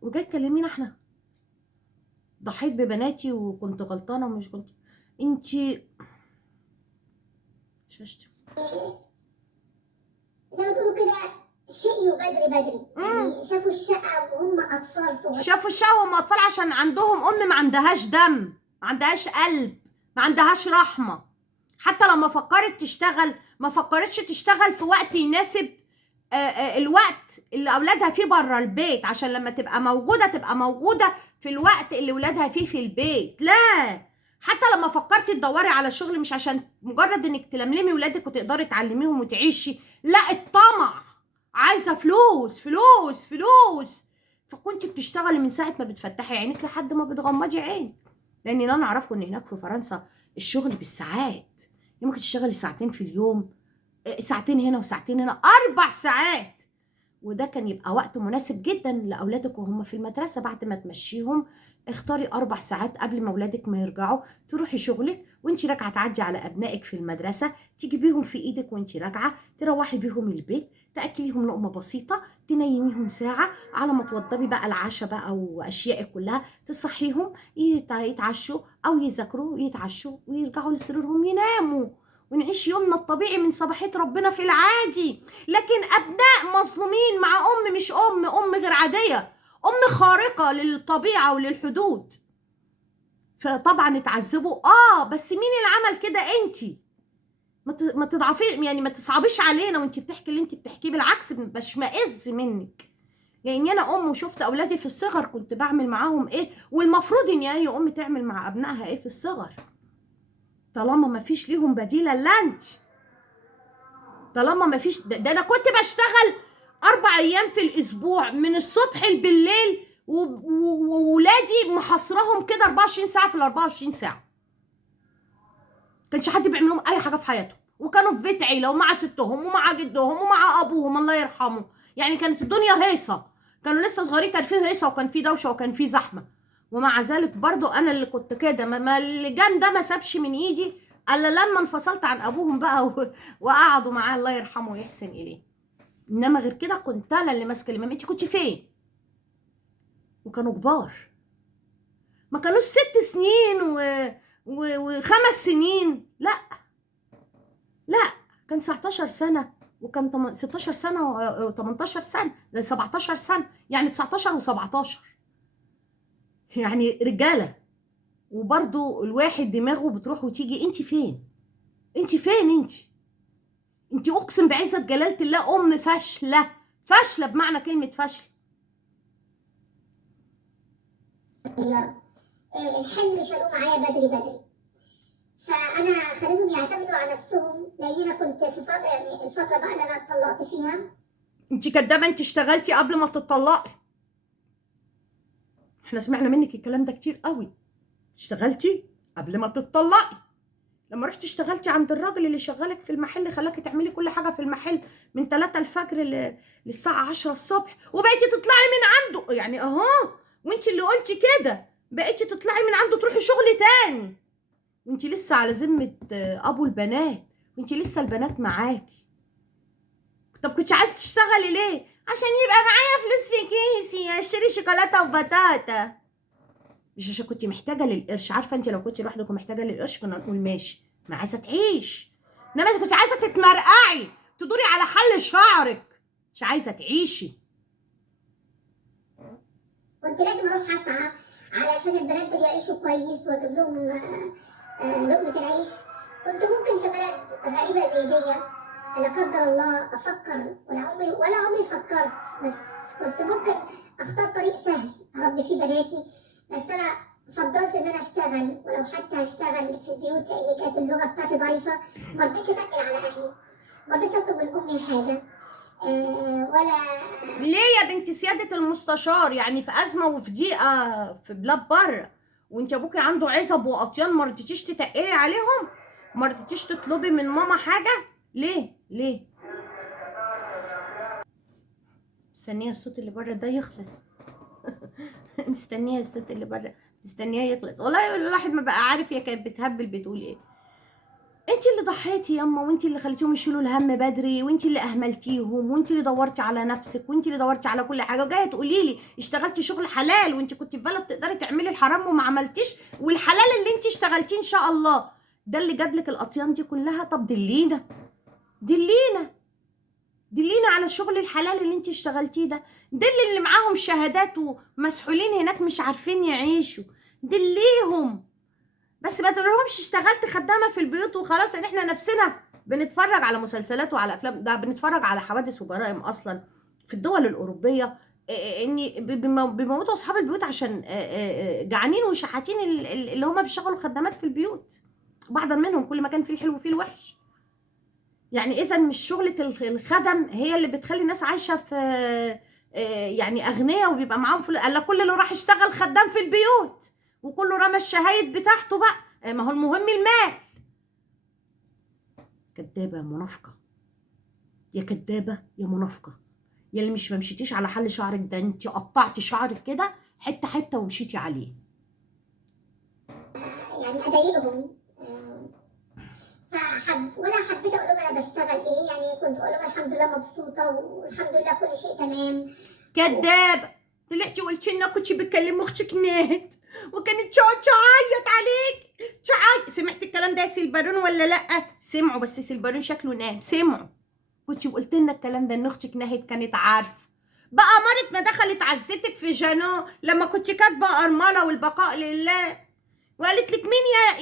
وجايه تكلمينا احنا. ضحيت ببناتي وكنت غلطانه ومش كنت انتي شاشتي. زي ما تقولوا كده شقيوا بدري يعني، شافوا الشقة وهم أطفال صغار. شافوا الشقة وهم أطفال عشان عندهم أم ما عندهاش دم، ما عندهاش قلب، ما عندهاش رحمة. حتى لما فكرت تشتغل ما فكرتش تشتغل في وقت يناسب الوقت اللي أولادها فيه بره البيت، عشان لما تبقى موجودة في الوقت اللي أولادها فيه في البيت. لا، حتى لما فكرتي تدوري على شغل مش عشان مجرد انك تلملمي ولادك وتقدري تعلميهم وتعيشي، لا، الطمع، عايزه فلوس فلوس فلوس. فكنت بتشتغلي من ساعه ما بتفتحي عينك لحد ما بتغمضي عينك، لان انا اعرفه ان هناك في فرنسا الشغل بالساعات. ممكن تشتغلي ساعتين في اليوم، ساعتين هنا وساعتين هنا، 4 ساعات. وده كان يبقى وقت مناسب جدا لاولادك وهم في المدرسه. بعد ما تمشيهم اختاري 4 ساعات قبل ما اولادك ما يرجعوا، تروحي شغلك وانتي راجعه تعدي على ابنائك في المدرسه، تجيبيهم في ايدك وانتي راجعه، تروحي بيهم البيت، تاكليهم لقمه بسيطه، تنيميهم ساعه على ما توضبي بقى العشاء بقى واشيائك كلها، تصحيهم يتعشوا او يذاكروا، يتعشوا ويرجعوا لسريرهم يناموا، ونعيش يومنا الطبيعي من صباحية ربنا في العادي. لكن أبناء مظلومين مع أم مش أم غير عادية، أم خارقة للطبيعة وللحدود، فطبعا اتعذبوا. بس مين اللي عمل كده؟ انتي ما تضعفي يعني، ما تصعبيش علينا وانتي بتحكي اللي انتي بتحكيه، بالعكس بشمئز منك، لاني انا ام وشفت اولادي في الصغر كنت بعمل معاهم ايه، والمفروض ان اي ام تعمل مع ابنائها ايه في الصغر، طالما ما فيش ليهم بديل الا انت. طالما ما فيش ده انا كنت بشتغل 4 ايام في الاسبوع من الصبح بالليل، وولادي محاصرهم كده 24 ساعه في ال 24 ساعه. كانش حد بيعمل لهم اي حاجه في حياتهم، وكانوا في بيت عيله ومع ستهم ومع جدهم ومع ابوهم الله يرحمه. يعني كانت الدنيا هيصه، كانوا لسه صغيرين، كان فيه هيصه وكان فيه دوشه وكان فيه زحمه، ومع ذلك برضو انا اللي كنت كده، ما اللجان ده ما سابش من ايدي الا لما انفصلت عن ابوهم بقى وقعدوا معاه الله يرحمه ويحسن اليه. انما غير كده كنت انا اللي ماسكه الامام. انت كنت فين؟ وكانوا كبار، ما كانوش 6 سنين و5 سنين، لا كان 19 سنه و14 وكان 16 سنه و18 سنه، ده 17 سنه، يعني 19 و17، يعني رجاله. وبرضو الواحد دماغه بتروح وتيجي. انت فين؟ انت فين؟ انت اقسم بعزة جلالة الله ام فاشله، فاشله بمعنى كلمه فاشله. الحمل شالوه معايا بدري بدري، فانا خليتهم يعتمدوا على نفسهم، لان انا كنت في فتره، يعني الفتره بقى اللي انا اتطلقت فيها. انت كدابه، انت اشتغلتي قبل ما تتطلقي. احنا سمعنا منك الكلام ده كتير قوي. اشتغلتي قبل ما تتطلقي، لما رحتي اشتغلتي عند الراجل اللي شغالك في المحل، خلاكي تعملي كل حاجه في المحل من 3 الفجر للساعه 10 الصبح، وبقيتي تطلعي من عنده، يعني اهو. وانت اللي قلتي كده، بقيتي تطلعي من عنده تروحي شغل تاني، وانت لسه على ذمه ابو البنات، وانت لسه البنات معاكي. طب كنت عايزه تشتغلي ليه؟ عشان يبقى معايا فلوس في كيسي اشتري شوكولاته وبطاطا، مش عشان كنت محتاجه للقرش. عارفه انت لو كنت لوحدك ومحتاجه للقرش كنا نقول ماشي، ما عايزه تعيش. انما انت كنت عايزه تتمرقعي، تدوري على حل شعرك، مش عايزه تعيشي. كنت لازم اروح اسعى علشان البنات دول يعيشوا كويس واجيب لهم لقمه العيش. كنت ممكن في بلد غريبه زي دي لا قدر الله افكر، ولا عمري فكرت، بس كنت ممكن اختار طريق سهل اربي فيه بناتي. بس انا فضلت ان انا اشتغل، ولو حتى هشتغل في البيوت، لان كانت اللغه بتاعتي ضعيفه. ما رضيتش اتقل على اهلي، ما رضيتش اطلب من امي حاجه ولا. ليه يا بنت سياده المستشار؟ يعني في ازمه وفي ضيقه في بلاد بره، وانت ابوكي عنده عزب واطيان، ما رضيتيش تتقلي عليهم؟ ما رضيتيش تطلبي من ماما حاجه؟ ليه؟ مستنيه الصوت اللي بره ده يخلص. مستنيه الصوت اللي بره، مستنيه يخلص. والله الواحد ما بقى عارف هي كانت بتهبل بتقول ايه. انت اللي ضحيتي ياما، وانت اللي خليتيهم يشيلوا الهم بدري، وانت اللي اهملتيهم، وانت اللي دورتي على نفسك، وانت اللي دورتي على كل حاجه، وجايه تقولي لي اشتغلتي شغل حلال، وانت كنت في بلد تقدري تعملي الحرام وما عملتيش، والحلال اللي انت اشتغلتيه ان شاء الله ده اللي جاب لك الاطيان دي كلها. طب دلينا على الشغل الحلال اللي انت اشتغلتيه ده. اللي معاهم شهادات ومسحولين هناك مش عارفين يعيشوا، دليهم. بس ما تقولهمش اشتغلت خدامه في البيوت وخلاص، ان احنا نفسنا بنتفرج على مسلسلات وعلى افلام، ده بنتفرج على حوادث وجرائم اصلا في الدول الاوروبيه، ان بيموتوا اصحاب البيوت عشان جعانين وشحاتين اللي هم بيشتغلوا خدامات في البيوت، بعضا منهم كل ما كان فيه الحلو وفيه الوحش. يعني اذا مش شغله الخدم هي اللي بتخلي الناس عايشه في يعني اغنياء وبيبقى معاهم فلوس. الا كل اللي راح يشتغل خدام في البيوت وكله رمى الشهايد بتاعته بقى، ما هو المهم المال. كدابه يا منافقه، يا كدابه يا منافقه، يا اللي مش ممشيتيش على حل شعرك ده، انت قطعتي شعرك كده حته حته ومشيتي عليه. يعني اضايقهم ولا حبيت اقول لهم انا بشتغل ايه. يعني كنت بقول لهم الحمد لله مبسوطه والحمد لله كل شيء تمام. كدابه، طلعتي وقلتي لنا كنتي بتكلمي اختك نهد وكانت تقعد تعيط عليك. سمعت الكلام ده يا سيلبارون ولا لا؟ سمعوا، بس سيلبارون شكله نام. سمعوا كنتي قلت لنا الكلام ده، ان اختك نهد كانت عارفه بقى. مرت ما دخلت عزتك في جانو لما كنت كاتبه ارمله والبقاء لله، وقالت لك مين يا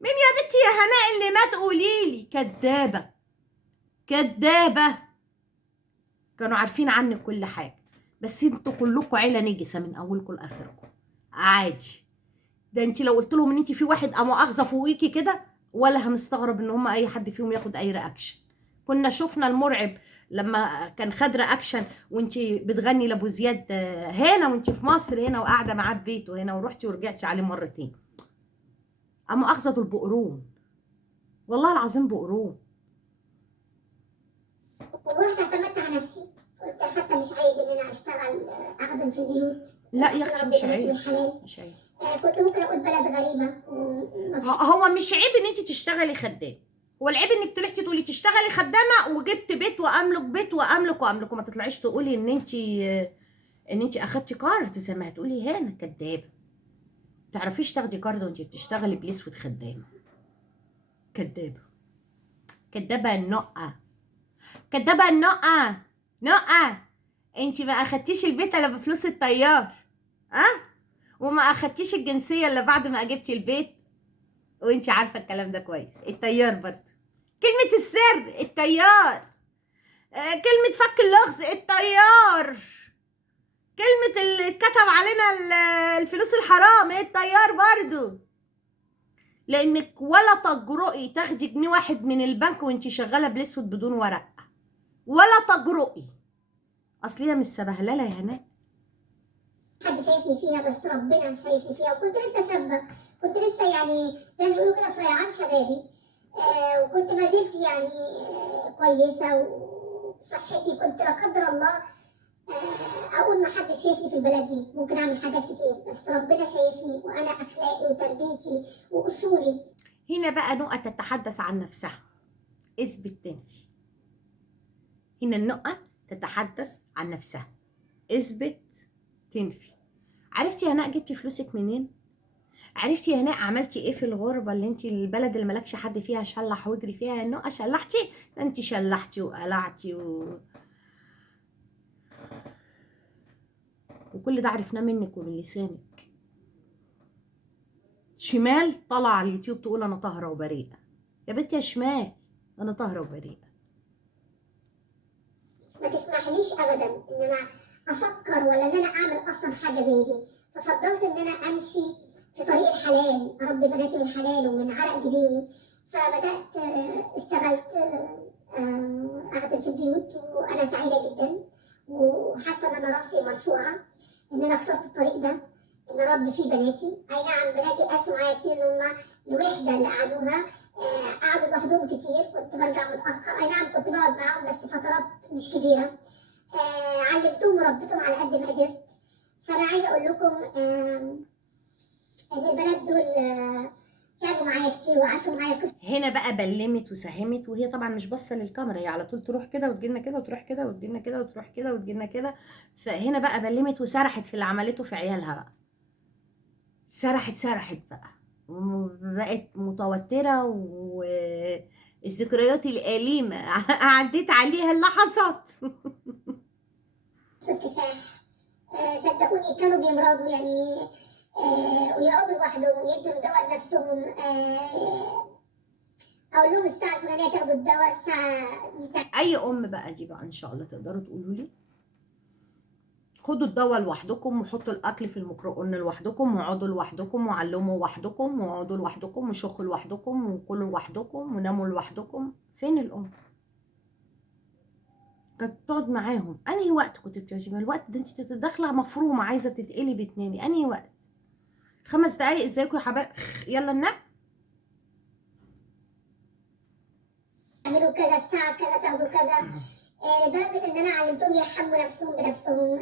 بنتي يا هناء اللي مات؟ قولي لي. كدابه، كانوا عارفين عنك كل حاجه، بس انتوا كلكم عيله نجسه من اولكم لاخركم. عادي، ده انت لو قلت لهم ان انت في واحد مؤاخذه فوقيكي كده، ولا هنستغرب ان هم اي حد فيهم ياخد اي رياكشن. كنا شفنا المرعب لما كان خد رياكشن وانت بتغني لابو زياد هنا، وانت في مصر هنا وقاعده معاه في بيته هنا، ورحتي ورجعتي عليه مرتين. مؤاخذه دول بقرون، والله العظيم بقرون. ورحت اعتمدت على نفسي، قلت حتى مش عيب ان انا اشتغل اخدم في البيوت لا يا عشان اختي اربي مش بناتي عيب، بالحلال. مش عيب. كنت ممكن اقول بلد غريبه هو مش عيب ان انت تشتغلي خدام، هو العيب انك طلعتي تقولي تشتغلي خدامه وجبت بيت واملك بيت واملك، وما تطلعيش تقولي ان انت اخدتي كارد زي ما هتقولي هنا. كدابه، تعرفيش تاخدي كارد وانت بتشتغلي بليسود خدامه. كدابه النقه. كدابه النقه نقه. انت ما اخدتيش البيت الا بفلوس الطيار، وما اخدتيش الجنسيه الا بعد ما جبتي البيت، وانت عارفه الكلام ده كويس. الطيار برضه كلمه السر الطيار، كلمه فك اللغز الطيار، كلمه اللي اتكتب علينا الفلوس الحرام الطيار برضه. لانك ولا تجرؤي تاخدي جنيه واحد من البنك وانت شغاله بالاسود بدون ورق، ولا تجرؤي. اصل هي مش سبهلله يا هناء. حد شايفني فيها بس ربنا شايفني فيها، وكنت لسه شابة، كنت لسه يعني زي ما بيقولوا كده في ريعان شبابي. وكنت ما زلت يعني كويسة وصحتي، كنت لا قدر الله أقول ما حدش شايفني في البلد دي، ممكن أعمل حاجات كتير بس ربنا شايفني، وأنا أخلاقي وتربيتي وأصولي. هنا بقى نقطة تتحدث عن نفسها، اثبت تنفي. هنا النقطة تتحدث عن نفسها، اثبت تنفي. عرفتي يا هناء جبتي فلوسك منين؟ عرفتي يا هناء عملتي ايه في الغربة اللي انت البلد اللي مالكش حد فيها شلح واجري فيها يا نقة؟ شلحتي؟ ده انت شلحتي وقلعتي وكل ده عرفناه منك ومن لسانك. شمال طلع على اليوتيوب تقول انا طاهرة وبريئة. يا بنتي يا شمال انا طاهرة وبريئة. ما تسمحليش ابدا ان انا افكر ولا ان انا اعمل اصلا حاجه زي دي، ففضلت ان انا امشي في طريق الحلال، اربي بناتي من حلال ومن عرق جبيني. فبدات اشتغلت اخدم في البيوت، وانا سعيده جدا وحاسه ان انا راسي مرفوعه ان انا اخترت الطريق ده، ان اربي فيه بناتي. اي نعم بناتي قاسوا معايا كتير، ان هم الوحده اللي قعدوها قعدوا لوحدهم كتير، كنت برجع متاخر. اي نعم كنت بقعد معاهم بس فترات مش كبيره. علمتهم وربيتهم على قد ما قدرت. فانا عايزه اقول لكم ان البنات دول تعبوا معايا كتير وعاشوا معايا قصه. هنا بقى بلمت وساهمت، وهي طبعا مش باصه للكاميرا، هي على طول تروح كده وتجينا كده وتروح كده وتجينا كده وتروح كده وتجينا كده. فهنا بقى بلمت وسرحت في اللي عملته في عيالها بقى. سرحت بقى وبقت متوتره، والذكريات الأليمة عديت عليها اللحظات. كفاح. صدقوني كانوا بيمرضوا يعني، ويقعدوا لوحدهم يدوا الدواء لنفسهم. اقول لهم الساعه الفلانيه تاخدوا الدواء، الساعه دي اي ام بقى دي بقى ان شاء الله تقدروا تقولوا لي خدوا الدواء لوحدكم، وحطوا الاكل في الميكروويف لوحدكم، واقعدوا لوحدكم، وعلموا لوحدكم، واقعدوا لوحدكم، وشخوا لوحدكم، وكلوا لوحدكم، وناموا لوحدكم. فين الام؟ كانت تقعد معاهم. انهي وقت كنت بتجيبها؟ الوقت ده انت داخله مفرومه عايزه تتقلي بتنامي. انهي وقت؟ 5 دقايق ازيكم يا حبايب، يلا ننام. تعملوا كذا، الساعه كذا تاخدوا كذا. لدرجه ان انا علمتهم يحموا نفسهم بنفسهم.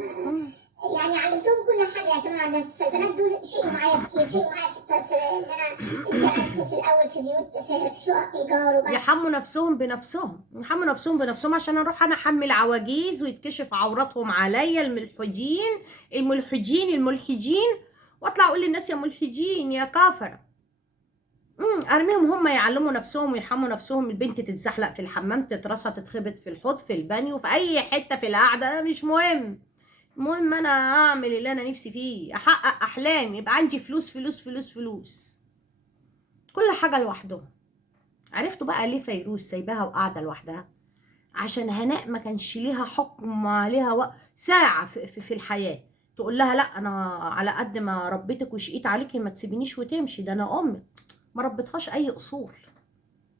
يعني علمتهم كل حاجه يعتمدوا على الناس. فالبنات دول شيء معايا كتير، شيء معايا في ان انا انتقلت في الاول في بيوت في شقق ايجار، وبعد يحموا نفسهم بنفسهم، يحموا نفسهم بنفسهم عشان اروح انا احمل عواجيز ويتكشف عوراتهم عليا، الملحدين، واطلع اقول للناس يا ملحدين يا كافره. ارميهم هم يعلموا نفسهم ويحموا نفسهم. البنت تتزحلق في الحمام، تترصى، تتخبط في الحوض، في البانيو، في اي حته في القعده، مش مهم. المهم انا اعمل اللي انا نفسي فيه، احقق احلامي، يبقى عندي فلوس فلوس فلوس فلوس، كل حاجه لوحدهم. عرفتوا بقى ليه فيروز سايباها وقاعده لوحدها؟ عشان هناء ما كانش ليها حكم عليها ساعه في الحياه تقول لها لا انا على قد ما ربيتك وشقيت عليكي ما تسيبنيش وتمشي، ده انا امك. ما ربيتهاش اي اصول،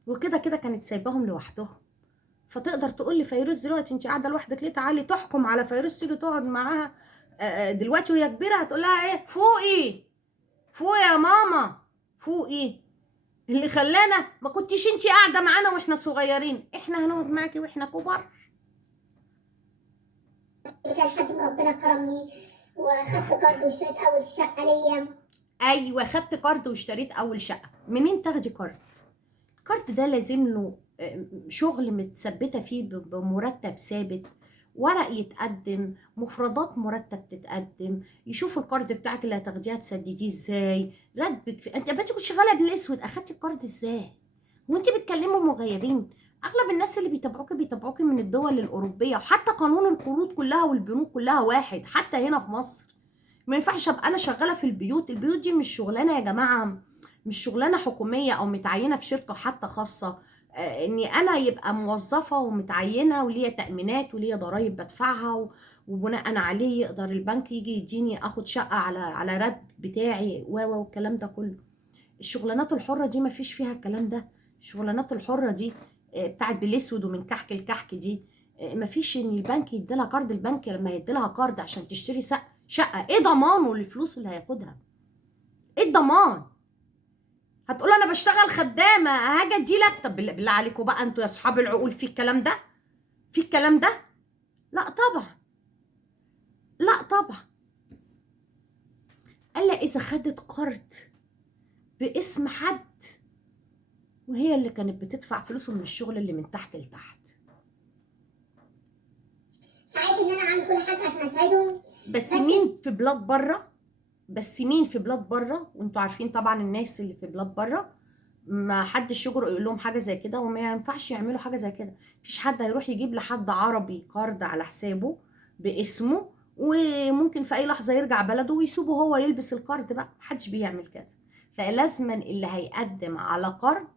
وكده كده كانت سايباهم لوحدهم. فتقدر تقول لي فيروز دلوقتي انت قاعده لوحدك ليه؟ تعالي تحكم على فيروز تيجي تقعد معاها دلوقتي وهي كبيره، هتقول لها ايه؟ فوقي فوقي يا ماما فوقي. اللي خلانا ما كنتيش انت قاعده معانا واحنا صغيرين، احنا هنقعد معاكي واحنا كبار. كان حد من ربنا كرمني وخدت كارد واشتريت اول شقه ليا. ايوه خدت كارد واشتريت اول شقه. منين تاخدي كارد؟ الكارد ده لازم له شغل متثبته فيه بمرتب ثابت، ورق يتقدم، مفردات مرتب تتقدم، يشوفوا الكارد بتاعك اللي هتاخديه هتسدديه ازاي، راتبك انت بقيتي كنت شغاله بالاسود، اخدتي الكارد ازاي وانت بتكلموا مغيبين؟ اغلب الناس اللي بيتابعوكي من الدول الاوروبيه، وحتى قانون القروض كلها والبنوك كلها واحد. حتى هنا في مصر ما ينفعش ابقى انا شغاله في البيوت دي مش شغلانه يا جماعه، مش شغلانه حكوميه او متعينه في شركه حتى خاصه. اني انا يبقى موظفه ومتعينه وليا تامينات وليا ضرائب بدفعها وبناء عليه يقدر البنك يجي يديني اخد شقه على رد بتاعي والكلام ده كله. الشغلانات الحره دي ما فيش فيها الكلام ده. الشغلانات الحره دي بتاعت بالاسود ومن كحك لكحك دي ما فيش ان البنك يديلها قرض. البنك لما يديلها قرض عشان تشتري شقه، ايه ضمانه للفلوس اللي هياخدها؟ ايه الضمان؟ هتقول انا بشتغل خدامه هاجي اديلك؟ طب بالله عليكم بقى انتوا يا اصحاب العقول، في الكلام ده؟ في الكلام ده؟ لا طبعا، لا طبعا. الا اذا خدت قرض باسم حد وهي اللي كانت بتدفع فلوسه من الشغل اللي من تحت لتحت. ساعات ان انا اعمل كل حاجه عشان اساعدهم. بس مين في بلاد بره، بس مين في بلاد بره، وانتوا عارفين طبعا الناس اللي في بلاد بره ما حدش يجرؤ يقول لهم حاجه زي كده، وما ينفعش يعملوا حاجه زي كده. مفيش حد هيروح يجيب لحد عربي قرض على حسابه باسمه وممكن في اي لحظه يرجع بلده ويسيبه هو يلبس القرض بقى. محدش بيعمل كده. فلازما اللي هيقدم على قرض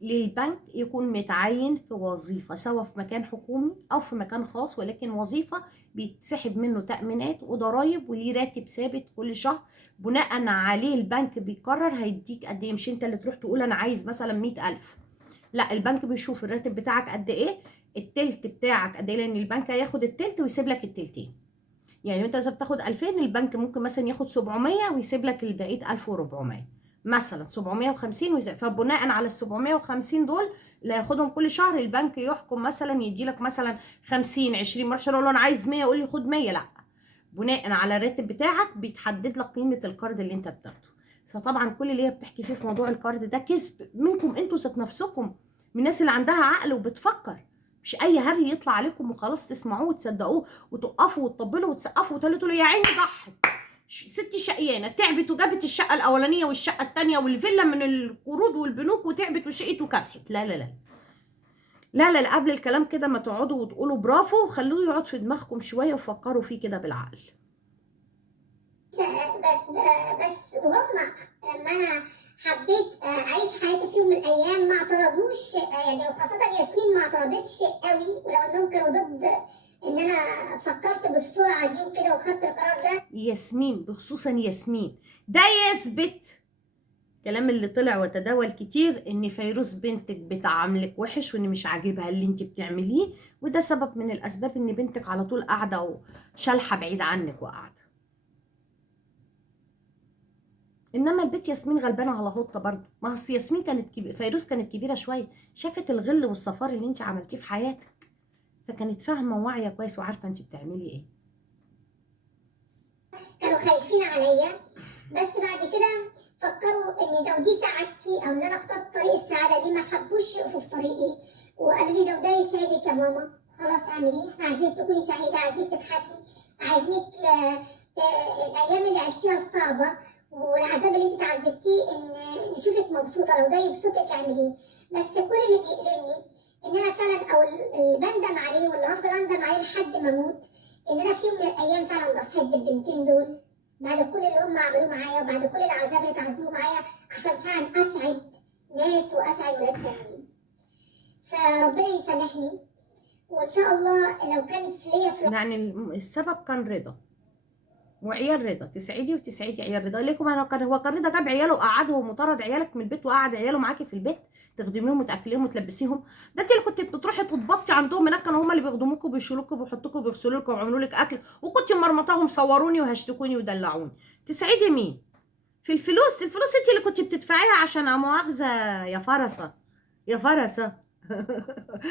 للبنك يكون متعين في وظيفة، سواء في مكان حكومي أو في مكان خاص، ولكن وظيفة بيتسحب منه تأمينات وضرايب وليه راتب ثابت كل شهر بناء عليه البنك بيقرر هيديك قد ايه. مش انت اللي تروح تقول انا عايز مثلا 100,000، لا البنك بيشوف الراتب بتاعك قد ايه، التلت بتاعك قد ايه، لان البنك هياخد التلت ويسيب لك التلتين. يعني انت اذا بتاخد 2000 البنك ممكن مثلا ياخد 700 ويسيب لك البقيه 1400 مثلا 750 فبناء على ال 750 دول اللي هياخدهم كل شهر البنك يحكم مثلا يدي لك مثلا 50 20. ما اروحش اقول له انا عايز 100 يقول لي خد 100، لا. بناء على الراتب بتاعك بيتحدد لك قيمه القرض اللي انت بتاخده. فطبعا كل اللي هي بتحكي فيه في موضوع القرض ده كذب منكم انتوا ذات نفسكم، من الناس اللي عندها عقل وبتفكر. مش اي هري يطلع عليكم وخلاص تسمعوه وتصدقوه وتقفوا وتطبلوا وتسقفوا وتقولوا يا عيني ضحت ستي شقيانه تعبت وجابت الشقه الاولانيه والشقه الثانيه والفيلا من القروض والبنوك وتعبت وشقت وكافحت. لا لا لا لا لا لا، قبل الكلام كده ما تقعدوا وتقولوا برافو، خلوه يقعد في دماغكم شويه وفكروا فيه كده بالعقل. بس وهم لما انا حبيت اعيش حياتي في يوم من الايام ما اعترضوش، يعني وخاصه ياسمين ما اعترضتش قوي، ولو انهم كانوا ضد ان انا فكرت بالسرعه دي وكده وخدت القرار ده. ياسمين بخصوصا ياسمين ده يثبت الكلام اللي طلع وتداول كتير ان فيروز بنتك بتعاملك وحش وان مش عاجبها اللي انت بتعمليه، وده سبب من الاسباب ان بنتك على طول قاعده وشالحه بعيد عنك وقاعده. انما البيت ياسمين غلبانه على هوطه برضه. ما اصل ياسمين كانت فيروز كانت كبيره شويه، شافت الغل والصفار اللي انت عملتيه في حياتك، فكانت فاهمه وواعيه كويس وعارفه انت بتعملي ايه. كانوا خايفين عليا، بس بعد كده فكروا ان لو دي سعادتي او ان انا اخترت طريق السعاده دي ما حبوش يقفوا في طريقي، وقالوا لي لو ده يسعدك يا ماما خلاص اعمليه، احنا عايزينك تكوني سعيده، عايزينك تضحكي، عايزينك الايام اللي عشتيها الصعبه والعذاب اللي انت تعذبتيه ان نشوفك مبسوطه، لو ده يبسطك اعمليه. بس كل اللي بيألمني ان انا فعلا او اللي بندم عليه واللي هفضل اندم عليه لحد ما اموت، ان انا في يوم من الايام فعلا ضحيت بالبنتين دول بعد كل اللي هم عملوه معايا وبعد كل العذاب اللي اتعذبوا معايا عشان فعلا اسعد ناس واسعد ولاد تانيين. فربنا يسامحني، وان شاء الله لو كان ليا يعني السبب كان رضا وعيال رضا، تسعدي وتسعدي عيال رضا. ليكم انا هو كان رضا جاب عياله وقعدهم وطرد عيالك من البيت وقعد عياله معاكي في البيت تخدميهم وتاكليهم وتلبسيهم؟ ده انت اللي كنت بتروحي تتبطي عندهم هناك، كانوا هم اللي بيخدموكوا وبيشيلوكوا وبيحطوكوا وبيغسلوا لكم ويعملوا لك اكل، وكنت مرمطاهم صوروني وهشتكوني ودلعوني. تسعدي مين؟ في الفلوس انت اللي كنت بتدفعيها عشان مؤاخذه يا فرسه يا فرسه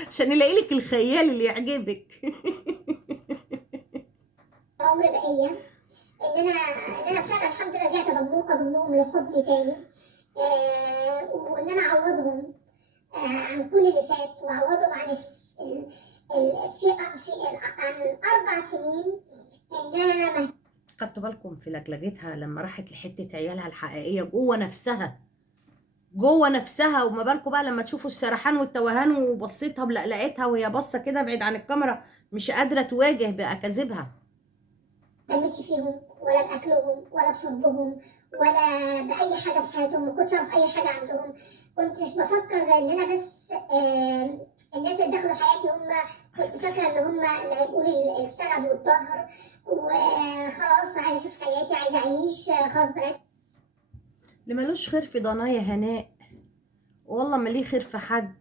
عشان يلاقي لك الخيال اللي يعجبك. عمر بقيه ان انا فعلا الحمد لله رجعت اضمهم لحضني تاني، وان انا اعوضهم عن كل اللي فات، واعوضهم عن عن 4 سنين ان انا خدتوا بالكم في لجلجتها لما راحت لحته عيالها الحقيقيه جوه نفسها، جوه نفسها، وما بالكم بقى لما تشوفوا السرحان والتوهان وبصيتها بلقلقتها وهي باصه كده بعيد عن الكاميرا مش قادره تواجه باكاذيبها. مهتمتش فيهم ولا بأكلهم ولا بشربهم ولا بأي حاجة في حياتهم، ما كنتش أعرف أي حاجة عندهم. كنتش بفكر غير إن أنا بس الناس اللي دخلوا حياتي هم، كنت فاكرة إن هم اللي هيبقوا لي السند والظهر، وخلاص عايزة أشوف حياتي، عايزة أعيش، خلاص بقيت. اللي ملوش خير في ضنايا هناء والله ما ليه خير في حد.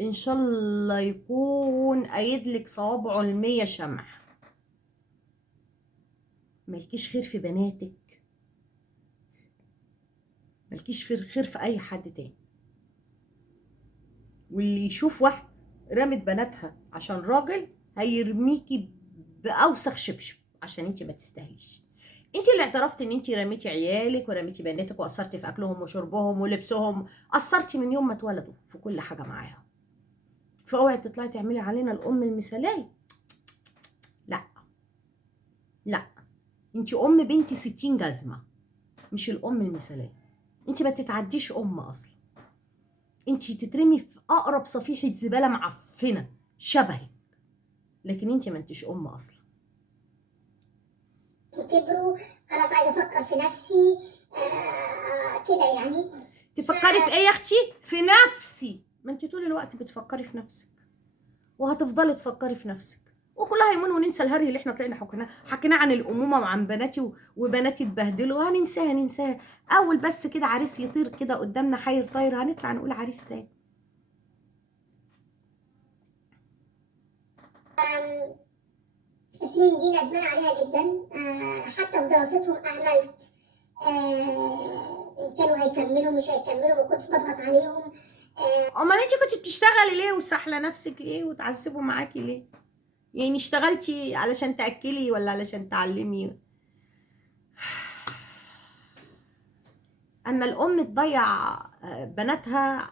ان شاء الله يكون ايدلك صوابعه 100 شمع. ملكيش خير في بناتك، ملكيش خير في اي حد تاني. واللي يشوف واحد رمت بناتها عشان راجل هيرميكي باوسخ شبشب عشان انت ما تستاهليش. انت اللي اعترفتي ان انت رميتي عيالك ورميتي بناتك وقصرتي في اكلهم وشربهم ولبسهم، قصرتي من يوم ما اتولدوا في كل حاجه معاهم. فاوعي تطلعي تعملي علينا الام المثاليه. لا لا، انت ام بنتي 60 جزمه، مش الام المثاليه. انت ما تتعديش ام اصلا، انت تترمي في اقرب صفيحه زباله معفنه شبهك، لكن انت ما انتش ام اصلا. كبروا خلاص، عايزة أفكر في نفسي كده يعني. تفكري في ايه يا اختي؟ في نفسي. ما انت طول الوقت بتفكري في نفسك وهتفضلي تفكري في نفسك، وكلها يومين وننسى الهري اللي احنا طلعنا حكيناه عن الامومه وعن بناتي وبناتي اتبهدلوا. هننساها اول بس كده عريس يطير كده قدامنا حير طاير هنطلع نقول عريس تاني. السنين دي ندمان عليها جدا، حتى في دراستهم أهملت. إن كانوا هيكملوا مش هيكملوا، ما كنتش بضغط عليهم. امال انت كنت بتشتغلي ليه وسحله نفسك ليه وتعذبوا معاكي ليه؟ يعني اشتغلتي علشان تاكلي ولا علشان تعلمي؟ اما الام تضيع بناتها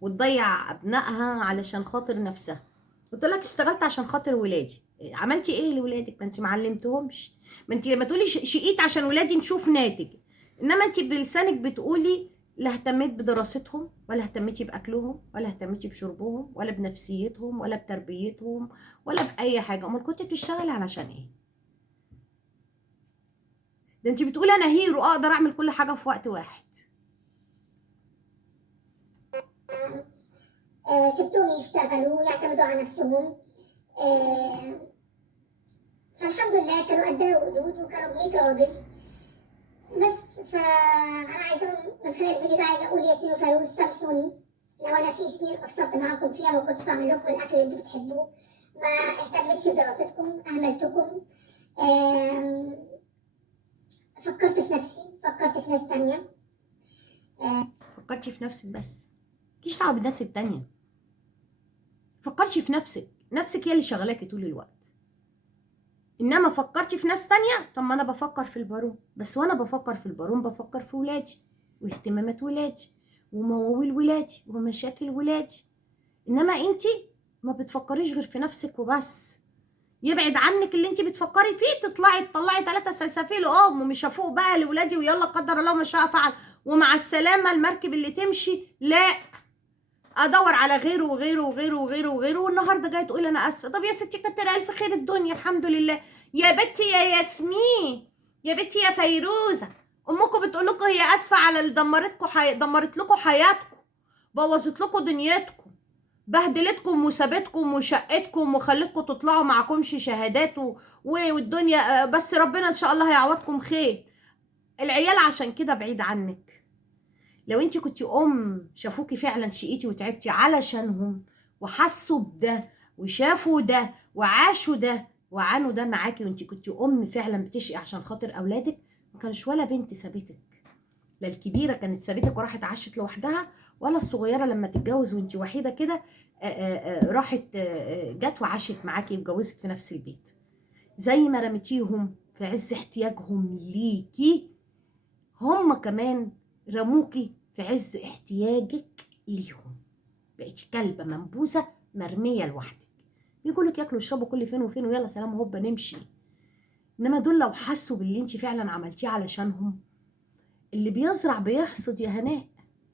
وتضيع ابنائها علشان خاطر نفسها. قلت لك اشتغلت عشان خاطر ولادي. عملتي ايه لولادك؟ ما انت معلمتهمش. ما انت لما تقولي شقيت عشان ولادي نشوف ناتج، انما انت بلسانك بتقولي لا اهتميت بدراستهم ولا اهتميتي باكلهم ولا اهتميتي بشربهم ولا بنفسيتهم ولا بتربيتهم ولا باي حاجه. امال كنت بتشتغلي علشان ايه؟ ده انت بتقولي انا هيرو اقدر اعمل كل حاجه في وقت واحد. سبتهم يشتغلوا ويعتمدوا على نفسهم. فالحمد لله كانوا قدها وقدود وكانوا ب 100 راجل. بس فأنا عايزة من خلال الفيديو ده عايزة أقول ياسمين وفيروز سامحوني لو أنا في سنين قصرت معاكم فيها، ما كنتش بعمل لكم الأكل اللي أنتوا بتحبوه، ما اهتمتش بدراستكم، أهملتكم. فكرت في نفسي، فكرت في ناس تانية. فكرتي في نفسك بس، مالكيش دعوه بالناس التانيه. فكرتي في نفسك، نفسك هي اللي شغلاكي طول الوقت. انما فكرتي في ناس تانية، طب ما انا بفكر في البارون بس، وانا بفكر في البارون بفكر في ولادي واهتمامات ولادي ومواويل ولادي ومشاكل ولادي. انما انتي ما بتفكريش غير في نفسك وبس. يبعد عنك اللي انتي بتفكري فيه، تطلعي 3 سلسفيل ومش هفوق بقى لولادي ويلا قدر الله ما شاء فعل ومع السلامه المركب اللي تمشي. لا، ادور على غيره وغيره وغيره وغيره وغيره، والنهارده جايه تقول انا اسفه. طب يا ستي كتر الف خير الدنيا، الحمد لله. يا بنتي يا ياسمين، يا بنتي يا فيروزه، امكم بتقول لكم هي اسفه على اللي دمرت لكم حياتكم، بوظت لكم دنيتكم، بهدلتكم وسابتكم وشقتكم وخلتكم تطلعوا معكمش شهادات والدنيا. بس ربنا ان شاء الله هيعوضكم خير. العيال عشان كده بعيد عنك. لو انت كنتي شافوكي فعلا شقيتي وتعبتي علشانهم وحسوا بده وشافوا ده وعاشوا ده وعانوا ده معاكي، وانت كنتي فعلا بتشقي عشان خاطر اولادك، ما كانش ولا بنت سابتك. لا الكبيره كانت سابتك وراحت عاشت لوحدها، ولا الصغيره لما تتجوز وانت وحيده كده راحت جت وعاشت معاكي واتجوزت في نفس البيت. زي ما رميتيهم في عز احتياجهم ليكي، هم كمان رموكي في عز احتياجك ليهم. بقيتي كلبه منبوسه مرميه لوحدك، بيقولك ياكلوا يشربوا كل فين وفين ويلا سلام هوبا نمشي. انما دول لو حسوا باللي انت فعلا عملتيه علشانهم، اللي بيزرع بيحصد يا هناء.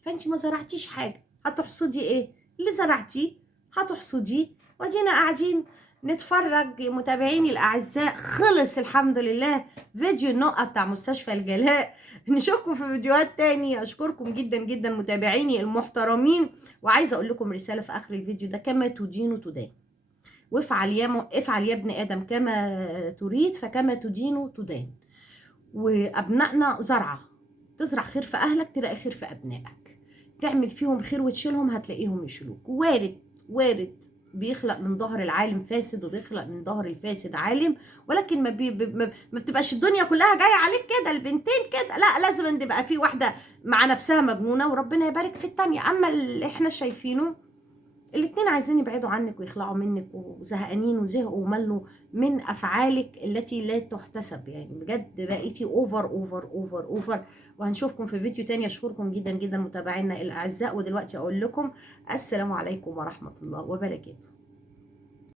فانت ما زرعتيش حاجه، هتحصدي ايه؟ اللي زرعتيه هتحصديه. ودينا قاعدين نتفرج متابعيني الاعزاء. خلص الحمد لله فيديو النقطه بتاع مستشفى الجلاء. نشوفكم في فيديوهات تاني. اشكركم جدا جدا متابعيني المحترمين، وعايزه اقول لكم رساله في اخر الفيديو ده: كما تدين تدان، افعل يا ابن ادم كما تريد فكما تدين تدان. وابنائنا زرعه، تزرع خير في اهلك تلاقي خير في ابنائك، تعمل فيهم خير وتشيلهم هتلاقيهم يشيلوك. وارد بيخلق من ظهر العالم فاسد وبيخلق من ظهر الفاسد عالم، ولكن ما بتبقاش الدنيا كلها جايه عليك كده البنتين كده، لا، لازم ان تبقى في واحده مع نفسها مجنونه وربنا يبارك في التانيه. اما اللي احنا شايفينه الاتنين عايزين يبعدوا عنك ويخلعوا منك، وزهقانين وزهقوا وملوا من افعالك التي لا تحتسب. يعني بجد بقيتي اوفر اوفر اوفر اوفر. وهنشوفكم في فيديو تاني. اشكركم جدا جدا متابعينا الاعزاء. ودلوقتي اقول لكم السلام عليكم ورحمة الله وبركاته.